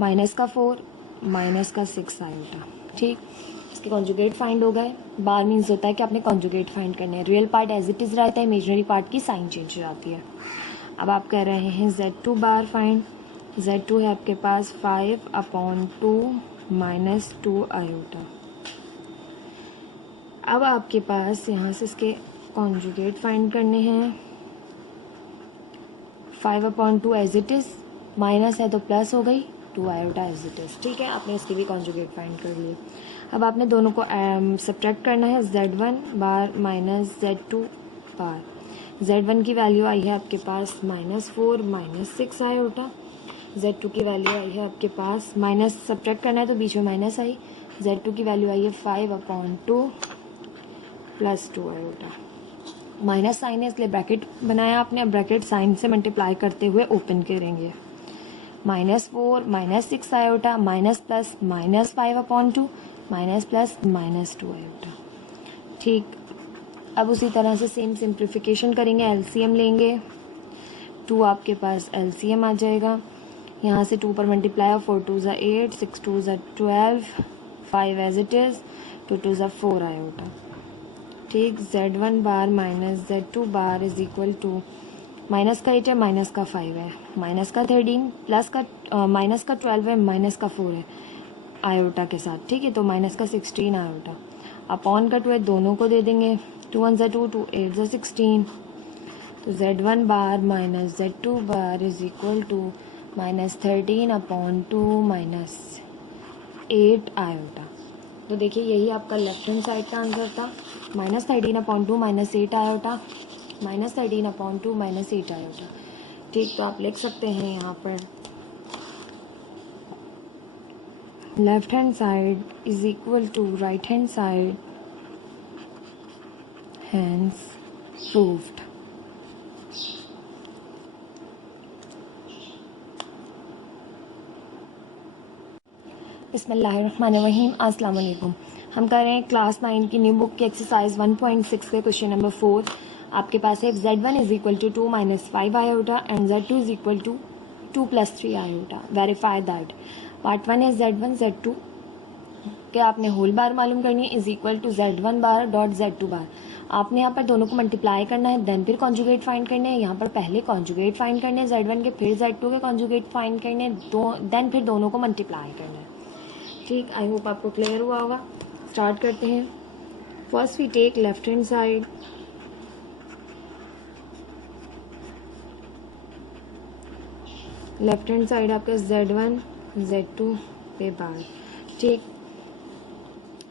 माइनस का 4 माइनस का 6 आयोटा। ठीक, इसके कॉन्जुगेट फाइंड हो गए। बार मीन्स होता है कि आपने कॉन्जुगेट फाइंड करने हैं, real part as it is रहता है, इमेजनरी पार्ट की साइन चेंज हो जाती है। अब आप कर रहे हैं z2 बार फाइंड। z2 है आपके पास 5/2 - 2 आयोटा। अब आपके पास यहाँ से इसके कॉन्जुगेट फाइंड करने हैं। 5/2 एज इट इज़, माइनस है तो प्लस हो गई, 2 आयोटा एज इट इज़। ठीक है, आपने इसकी भी कॉन्जुगेट फाइंड कर लिया। अब आपने दोनों को सब्ट्रैक्ट करना है, z1 बार माइनस z2 बार। z1 की वैल्यू आई है आपके पास -4 - 6 आयोटा, z2 की वैल्यू आई है आपके पास माइनस सब्ट्रैक्ट करना है तो बीच में माइनस आई, z2 की वैल्यू आई है 5/2 + 2 आयोटा। माइनस साइन है इसलिए ब्रैकेट बनाया आपने। अब ब्रैकेट साइन से मल्टीप्लाई करते हुए ओपन करेंगे, -4 - 6 iota minus plus -5/2 minus plus -2 iota. ठीक, अब उसी तरह से सेम सिंप्लीफिकेशन करेंगे, एलसीएम लेंगे। 2 आपके पास एलसीएम आ जाएगा, यहाँ से 2 पर multiply, 4 2 = 8, 6 2 = 12, 5 as it is, 2 2 = 4 iota. ठीक, z1 bar minus z2 bar is equal to minus का 8 है, माइनस का 5 है, माइनस का 13, प्लस का माइनस का 12 है, माइनस का 4 है आयोटा के साथ, ठीक है। तो माइनस का 16 आयोटा अपॉन का 2 है, दोनों को दे देंगे, 2 1 ज़ा 2, 2 8 ज़ा 16। तो Z1 bar minus Z2 bar is equal to minus 13 upon 2 minus 8 iota. तो देखिए यही आपका लेफ्ट हैंड साइड का आंसर था, minus 13 upon 2 minus 8 iota, minus 13 upon 2 minus 8 iota. ठीक, तो आप लिख सकते हैं यहाँ पर left hand side is equal to right hand side, hence proved. बिस्मिल्लाहिर्रहमानिर्रहीम, अस्सलाम वालेकुम। हम कर रहे हैं क्लास 9 की न्यू बुक की एक्सरसाइज 1.6 के क्वेश्चन नंबर 4। आपके पास है Z1 is equal to 2 minus 5 iota and Z2 is equal to 2 plus 3 iota. Verify that. Part 1 है Z1 Z2 के आपने होल बार मालूम करनी है is equal to Z1 bar dot Z2 bar. आपने यहाँ पर दोनों को मल्टीप्लाई करना है, देन फिर कॉन्जुगेट फाइंड करने हैं। यहाँ पर पहले कॉन्जुगेट फाइंड करने हैं Z1 के, फिर Z2 के कॉन्जुगेट फाइंड करने हैं, देन फिर दोनों को मल्टीप्लाई करना है। ठीक, आई होप आपको क्लियर हुआ होगा। स्टार्ट करते हैं। First we take left hand side, left hand side आपका Z1 Z2 पे बार। ठीक,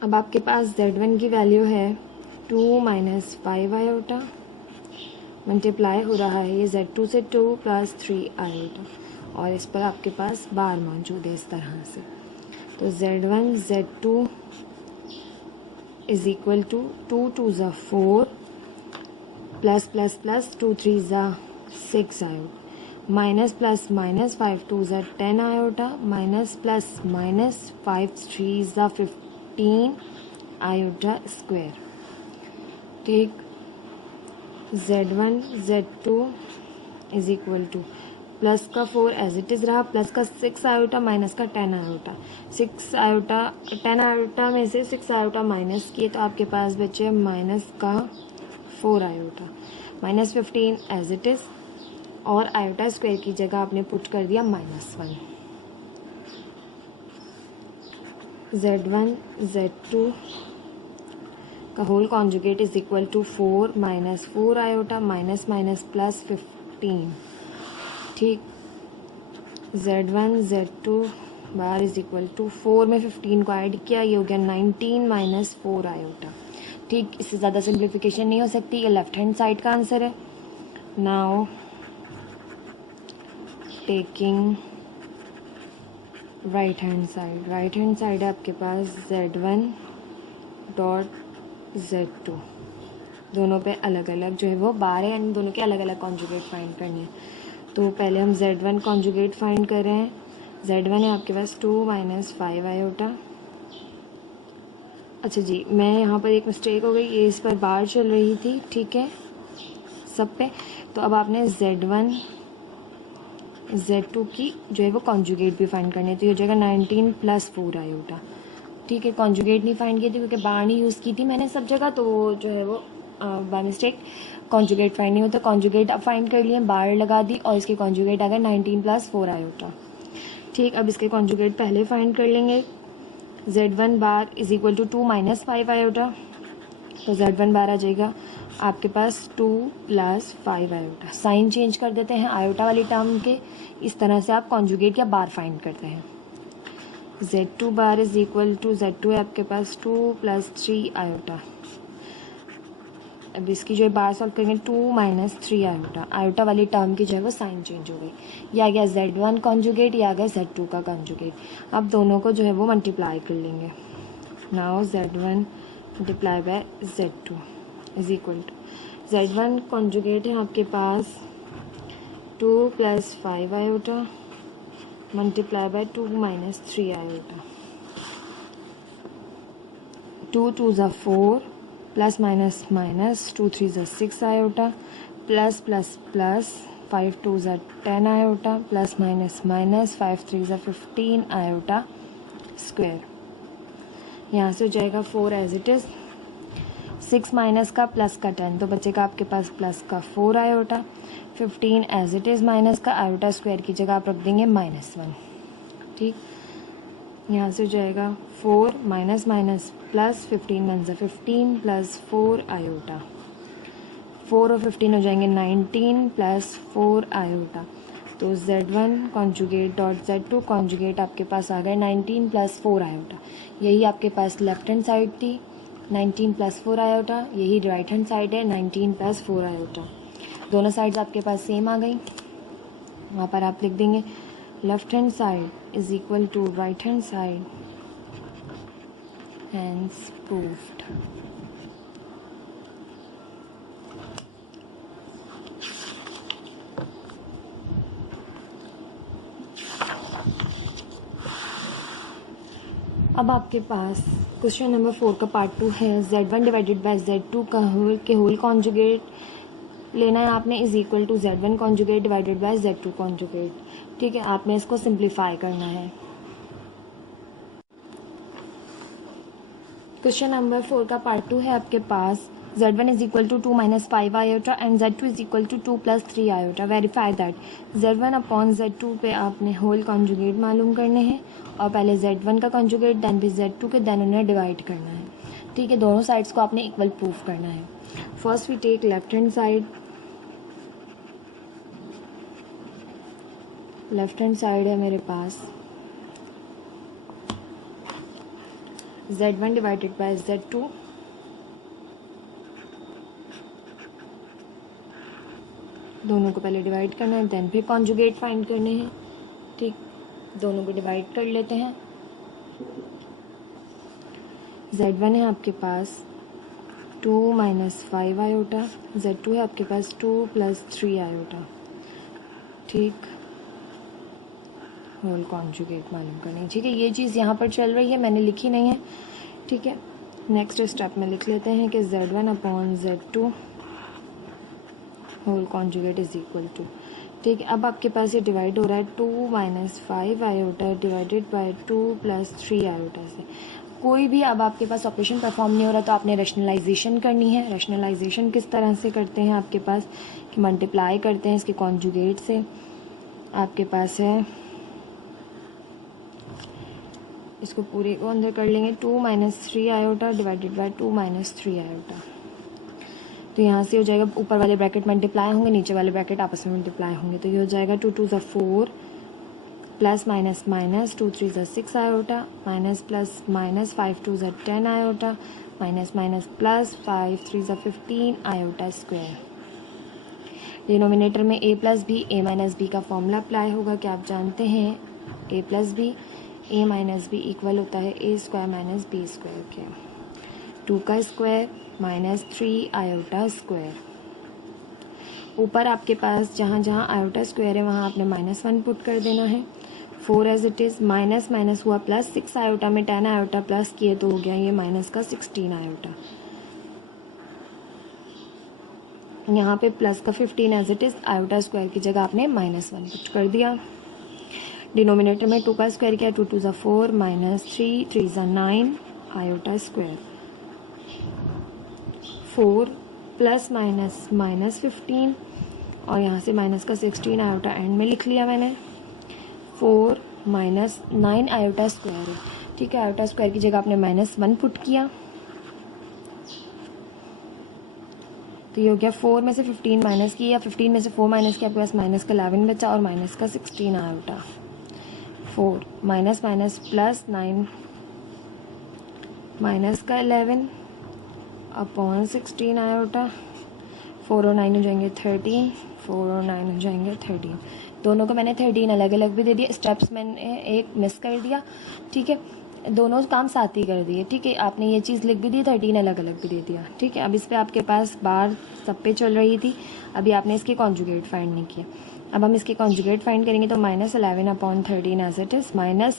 अब आपके पास Z1 की वैल्यू है 2 माइनस 5 आयोटा, मल्टीप्लाई हो रहा है ये Z2 से 2 प्लस 3 आयोटा, और इस पर आपके पास बार मौजूद है इस तरह से। तो Z1 Z2 is equal to 2 2 ज़ा 4 प्लस प्लस प्लस 2 3 ज़ा 6 आयोटा, माइनस प्लस माइनस 5 2 ज़ा 10 आयोटा, माइनस प्लस माइनस 5 3 ज़ा 15 आयोटा स्क्वायर। ठीक, Z1 Z2 is equal two plus का 4 एज इट इज़ रहा, प्लस का 6 आयोटा माइनस का 10 आयोटा। 6 आयोटा 10 आयोटा में से 6 आयोटा माइनस किए तो आपके पास बचे माइनस का 4 iota, minus 15 as it is, और आयोटा स्क्वायर की जगह आपने पुट कर दिया -1। Z1 Z2 का whole conjugate is equal to 4 minus 4 iota minus minus plus 15। ठीक, Z1 Z2 bar is equal to 4 में 15 को ऐड किया, ये हो गया 19 माइनस 4 आयोटा। ठीक, इससे ज़्यादा सिंप्लीफिकेशन नहीं हो सकती, ये लेफ्ट हैंड साइड का आंसर है। Now taking right hand side, right hand side है आपके पास Z1 डॉट Z2, दोनों पे अलग अलग जो है वो बार है, यानी दोनों के अलग अलग कॉन्जुगेट फाइंड करने हैं। तो पहले हम Z1 कॉन्जुगेट फाइंड कर रहे हैं। Z1 है आपके पास 2 माइनस 5 आयोटा। अच्छा जी, मैं यहाँ पर एक मिस्टेक हो गई, ये इस पर बार चल रही थी, ठीक है सब पे। तो अब आपने Z1 Z2 की जो है वो कॉन्जुगेट भी फाइंड करनी है, तो ये हो जाएगा 19 प्लस 4 आयोटा। ठीक है, कॉन्जुगेट नहीं फाइंड की थी क्योंकि बार नहीं यूज़ की थी मैंने सब जगह, तो जो है वो बाय मिस्टेक कॉन्जुगेट फाइंड नहीं होता। कॉन्जुगेट अब फाइंड कर लिए, बार लगा दी और इसके कॉन्जुगेट आ गए 19 प्लस 4 आयोटा। ठीक, अब इसके कॉन्जुगेट पहले फाइंड कर लेंगे। Z1 bar is equal to 2 minus 5 iota, तो Z1 बार आ जाएगा आपके पास 2 प्लस 5 आयोटा। साइन चेंज कर देते हैं आयोटा वाली टर्म के, इस तरह से आप कॉन्जुगेट या बार फाइंड करते हैं। Z2 bar is equal to Z2 है आपके पास 2 प्लस 3 आयोटा। अब इसकी जो है बार सॉल्व करेंगे 2 माइनस 3 आयोटा, आयोटा वाली टर्म की जो है वो साइन चेंज हो गई, ये आ गया Z1 कॉन्जुगेट, ये आ गया Z2 का कॉन्जुगेट। अब दोनों को जो है वो मल्टीप्लाई कर लेंगे। Now Z1 multiply by Z2 is equal to Z1 conjugate है आपके पास 2 plus 5 iota multiply by 2 minus 3 iota. 2 2 ज़ा 4 प्लस माइनस माइनस 2 3 ज़ा 6 आयोटा प्लस प्लस प्लस 5 2 ज़ा 10 आयोटा प्लस माइनस माइनस 5 3 ज़ा 15 आयोटा स्क्वायर। यहाँ से हो जाएगा 4 एज इट इज़, 6 माइनस का प्लस का 10, तो बचेगा आपके पास प्लस का 4 iota, 15 as it is minus का आयोटा स्क्वायर की जगह आप रख देंगे -1। ठीक, यहाँ से हो जाएगा 4 माइनस माइनस प्लस 15 वन ज़ा 15 प्लस 4 आयोटा, 4 और 15 हो जाएंगे 19 प्लस 4 आयोटा। तो Z1 conjugate dot Z2 conjugate आपके पास आ गए 19 प्लस 4 आयोटा। यही आपके पास लेफ्ट हैंड साइड थी 19 प्लस 4 आयोटा, यही राइट हैंड साइड है 19 प्लस 4 आयोटा। दोनों साइड्स आपके पास सेम आ गई। वहाँ पर आप लिख देंगे left hand side is equal to right hand side, hence proved. अब आपके पास क्वेश्चन नंबर 4 का पार्ट 2 है। Z1 डिवाइडेड बाय Z2 का होल कॉन्जुगेट लेना है आपने, is equal to Z1 conjugate divided by Z2 conjugate. ठीक है, आपने इसको सिंप्लीफाई करना है। क्वेश्चन नंबर 4 का पार्ट 2 है आपके पास। Z1 is equal to 2 minus 5 iota and Z2 is equal to 2 plus 3 iota. Verify that Z1 upon Z2 पे आपने होल कॉन्जुगेट मालूम करने हैं और पहले Z1 का कॉन्जुगेट देन भी Z2 के, देन उन्हें डिवाइड करना है। ठीक है, दोनों साइड्स को आपने इक्वल प्रूफ करना है। First we take left hand side, left hand side है मेरे पास Z1 डिवाइडेड बाय Z2, दोनों को पहले डिवाइड करना है देन फिर कॉन्जुगेट फाइंड करने हैं। ठीक, दोनों को डिवाइड कर लेते हैं। Z1 है आपके पास 2 माइनस 5 आयोटा, Z2 है आपके पास 2 प्लस 3 आयोटा। ठीक, होल कॉन्जुगेट मालूम करनी। ठीक है, ये चीज़ यहाँ पर चल रही है, मैंने लिखी नहीं है। ठीक है, नेक्स्ट स्टेप में लिख लेते हैं कि Z1 upon Z2 whole conjugate is equal to. ठीक है, अब आपके पास ये डिवाइड हो रहा है 2 minus 5 iota divided by 2 plus 3 iota से। कोई भी अब आपके पास ऑपरेशन परफॉर्म नहीं हो रहा तो आपने रैशनलाइजेशन करनी है। रैशनलाइजेशन किस तरह से करते हैं आपके पास कि मल्टीप्लाई करते हैं इसके कॉन्जुगेट से। आपके पास है, इसको पूरे को अंदर कर लेंगे 2 minus 3 iota divided by 2 minus 3 iota. तो यहाँ से हो जाएगा, ऊपर वाले ब्रैकेट मल्टीप्लाई होंगे, नीचे वाले ब्रैकेट आपस में मल्टीप्लाई होंगे। तो ये हो जाएगा 2 2 ज़ा 4 प्लस माइनस माइनस 2 3 ज़ा 6 आयोटा माइनस प्लस माइनस 5 2 ज़ा 10 आयोटा माइनस माइनस प्लस 5 3 ज़ा 15 आयोटा स्क्वायर। डिनोमिनेटर में a plus b a minus B का फॉर्मूला अप्लाई होगा कि आप जानते हैं a plus b a minus B equal होता है a square minus B square के। 2 का स्क्वायर माइनस 3 आयोटा स्क्वायर। ऊपर आपके पास जहाँ जहाँ आयोटा स्क्वायर है वहाँ आपने -1 पुट कर देना है। 4 as it is, minus minus हुआ प्लस, 6 आयोटा में 10 आयोटा प्लस किए तो हो गया ये माइनस का 16 आयोटा। यहाँ पे प्लस का 15 as it is, iota square की जगह आपने -1 पुट कर दिया। डिनोमिनेटर में 2 का स्क्वायर किया, 2 2 ज़ा 4 माइनस 3 3 ज़ा 9 iota square. 4 plus minus minus 15 और यहाँ से माइनस का 16 आयोटा एंड में लिख लिया मैंने। 4 माइनस 9 आयोटा स्क्वायर है। ठीक है, आयोटा स्क्वायर की जगह आपने -1 पुट किया तो ये हो गया 4 में से 15 माइनस किया, 15 में से 4 माइनस किया, आपके पास माइनस का 11 बचा और माइनस का 16 iota. 4 minus minus plus 9 minus का 11 अपॉन 16 आयोटा। 4 और 9 हो जाएंगे 13, 4 और 9 हो जाएंगे 13। दोनों को मैंने 13 अलग अलग भी दे दिया, स्टेप्स मैंने एक मिस कर दिया। ठीक है, दोनों काम साथ ही कर दिए। ठीक है, आपने ये चीज़ लिख भी दी, 13 अलग अलग भी दे दिया। ठीक है, अब इस पर आपके पास बार सब पे चल रही थी, अभी आपने इसके कॉन्जुगेट फाइंड नहीं किया। अब हम इसके कॉन्जुगेट फाइंड करेंगे तो -11 upon 13 as it is, minus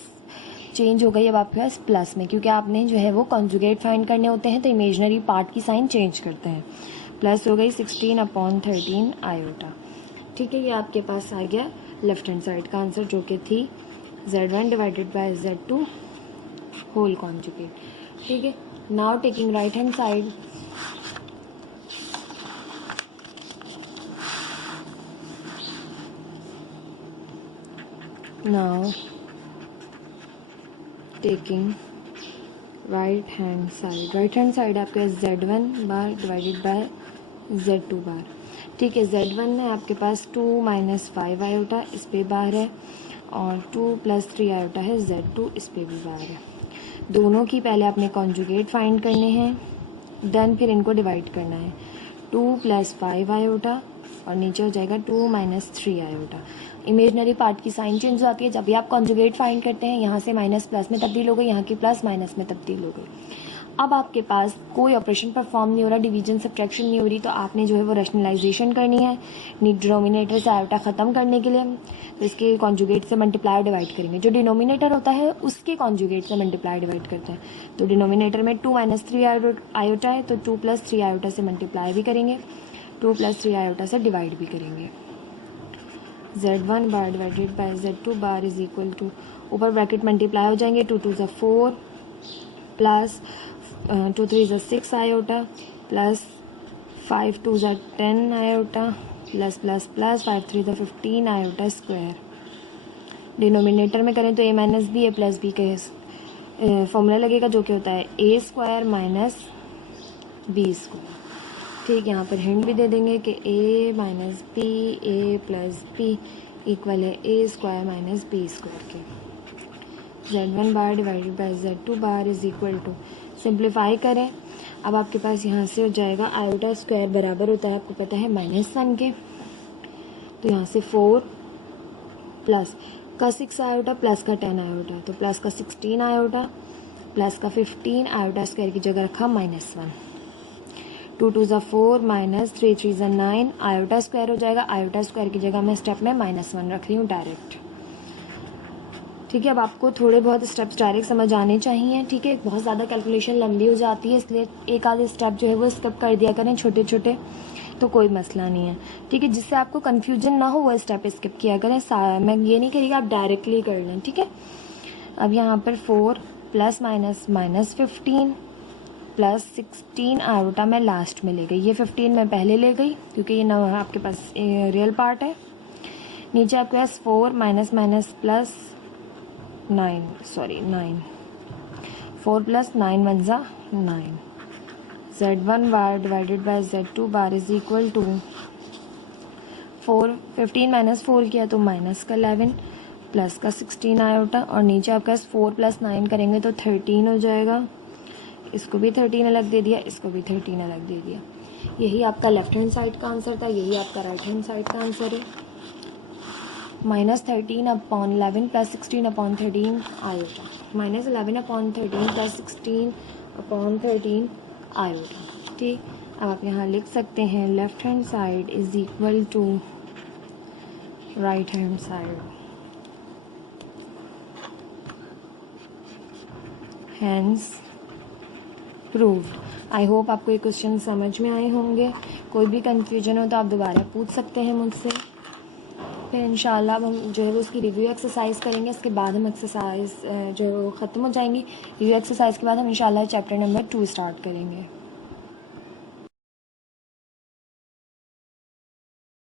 change हो गई अब आपके पास प्लस में, क्योंकि आपने जो है वो कॉन्जुगेट फाइंड करने होते हैं तो इमेजनरी पार्ट की साइन चेंज करते हैं। प्लस हो गई 16 अपॉन 13 आयोटा। ठीक है, ये आपके पास आ गया लेफ्ट हैंड साइड का आंसर, जो कि थी Z1 divided by Z2 whole conjugate. ठीक है, now taking right hand side, now taking right hand side आपके Z1 bar divided by Z2 bar. ठीक है, Z1 है आपके पास 2 - 5 आयोटा, इस पे बार है, और 2 + 3 आयोटा है Z2, इस पे भी बार है। दोनों की पहले आपने कॉन्जुगेट फाइंड करने हैं, देन फिर इनको डिवाइड करना है। 2 + 5 आयोटा और नीचे हो जाएगा 2 - 3 आयोटा। इमेजनरी पार्ट की साइन चेंज हो जाती है जब भी आप कॉन्जुगेट फाइंड करते हैं। यहाँ से माइनस प्लस में तब्दील हो गई, यहाँ की प्लस माइनस में तब्दील हो गई। अब आपके पास कोई ऑपरेशन परफॉर्म नहीं हो रहा, डिवीजन सब्ट्रैक्शन नहीं हो रही, तो आपने जो है वो रैशनलाइजेशन करनी है। डिनोमिनेटर से आयोटा ख़त्म करने के लिए तो इसके कॉन्जुगेट से मल्टीप्लाई डिवाइड करेंगे। जो डिनोमिनेटर होता है उसके कॉन्जुगेट से मल्टीप्लाई डिवाइड करते हैं। तो डिनोमिनेटर में 2 - 3 आयोटा है, तो 2 + 3 आयोटा से मल्टीप्लाई भी करेंगे, 2 + 3 आयोटा से डिवाइड भी करेंगे। Z1 bar divided by Z2 bar is equal to, ऊपर ब्रैकेट मल्टीप्लाई हो जाएंगे, 2 × 2 = 4 plus 2 × 3 = 6 iota plus 5 × 2 = 10 iota plus plus plus 5 × 3 = 15 iota square. Denominator में करें तो a - b a + b का फॉर्मूला लगेगा, जो कि होता है a² - b²। ठीक, यहाँ पर हिंट भी दे देंगे कि a - b a + b equal है a² - b² के। Z1 bar divided by Z2 bar is equal to, simplify करें। अब आपके पास यहाँ से हो जाएगा आयोटा स्क्वायर बराबर होता है, आपको पता है, -1 के। तो यहाँ से 4 प्लस का 6 आयोटा प्लस का 10 आयोटा, तो प्लस का 16 आयोटा प्लस का 15 आयोटा स्क्वायर की जगह रखा -1। 2 × 2 = 4 -3 × 3 = 9 आयोटा स्क्वायर हो जाएगा। आयोटा स्क्वायर की जगह मैं स्टेप में -1 रख रही हूँ डायरेक्ट। ठीक है, अब आपको थोड़े बहुत स्टेप्स डायरेक्ट समझ आने चाहिए। ठीक है, बहुत ज़्यादा कैलकुलेशन लंबी हो जाती है, इसलिए एक आधे स्टेप जो है वो स्किप कर दिया करें, छोटे छोटे, तो कोई मसला नहीं है। ठीक है, जिससे आपको कन्फ्यूजन ना हो वो स्टेप स्किप किया करें। मैं ये नहीं करी कि आप डायरेक्टली कर लें। ठीक है, अब यहाँ पर 4 + -15 प्लस 16 आयोटा मैं लास्ट में ले गई, ये 15 मैं पहले ले गई क्योंकि ये ना आपके पास रियल पार्ट है। नीचे आपके पास 4 - plus 9 4 + 9 = 9। Z1 bar divided by Z2 bar is equal to 15 - 4 किया तो -11 प्लस का 16 आयोटा, और नीचे आपके पास 4 + 9 करेंगे तो 13 हो जाएगा। इसको भी 13 अलग दे दिया, इसको भी 13 अलग दे दिया। यही आपका लेफ्ट हैंड साइड का आंसर था, यही आपका राइट हैंड साइड का आंसर है। -13/11 + 16/13 आयोटा, -11/13 + 16/13 आयोटा। ठीक, अब आप यहाँ लिख सकते हैं left hand side is equal to right hand side. Hence proved. I hope आपको ये क्वेश्चन समझ में आए होंगे। कोई भी कंफ्यूजन हो तो आप दोबारा पूछ सकते हैं मुझसे। फिर इंशाल्लाह हम जो है वो उसकी रिव्यू एक्सरसाइज करेंगे। इसके बाद हम एक्सरसाइज जो ख़त्म हो जाएंगी। रिव्यू एक्सरसाइज के बाद हम इंशाल्लाह चैप्टर नंबर 2 स्टार्ट करेंगे।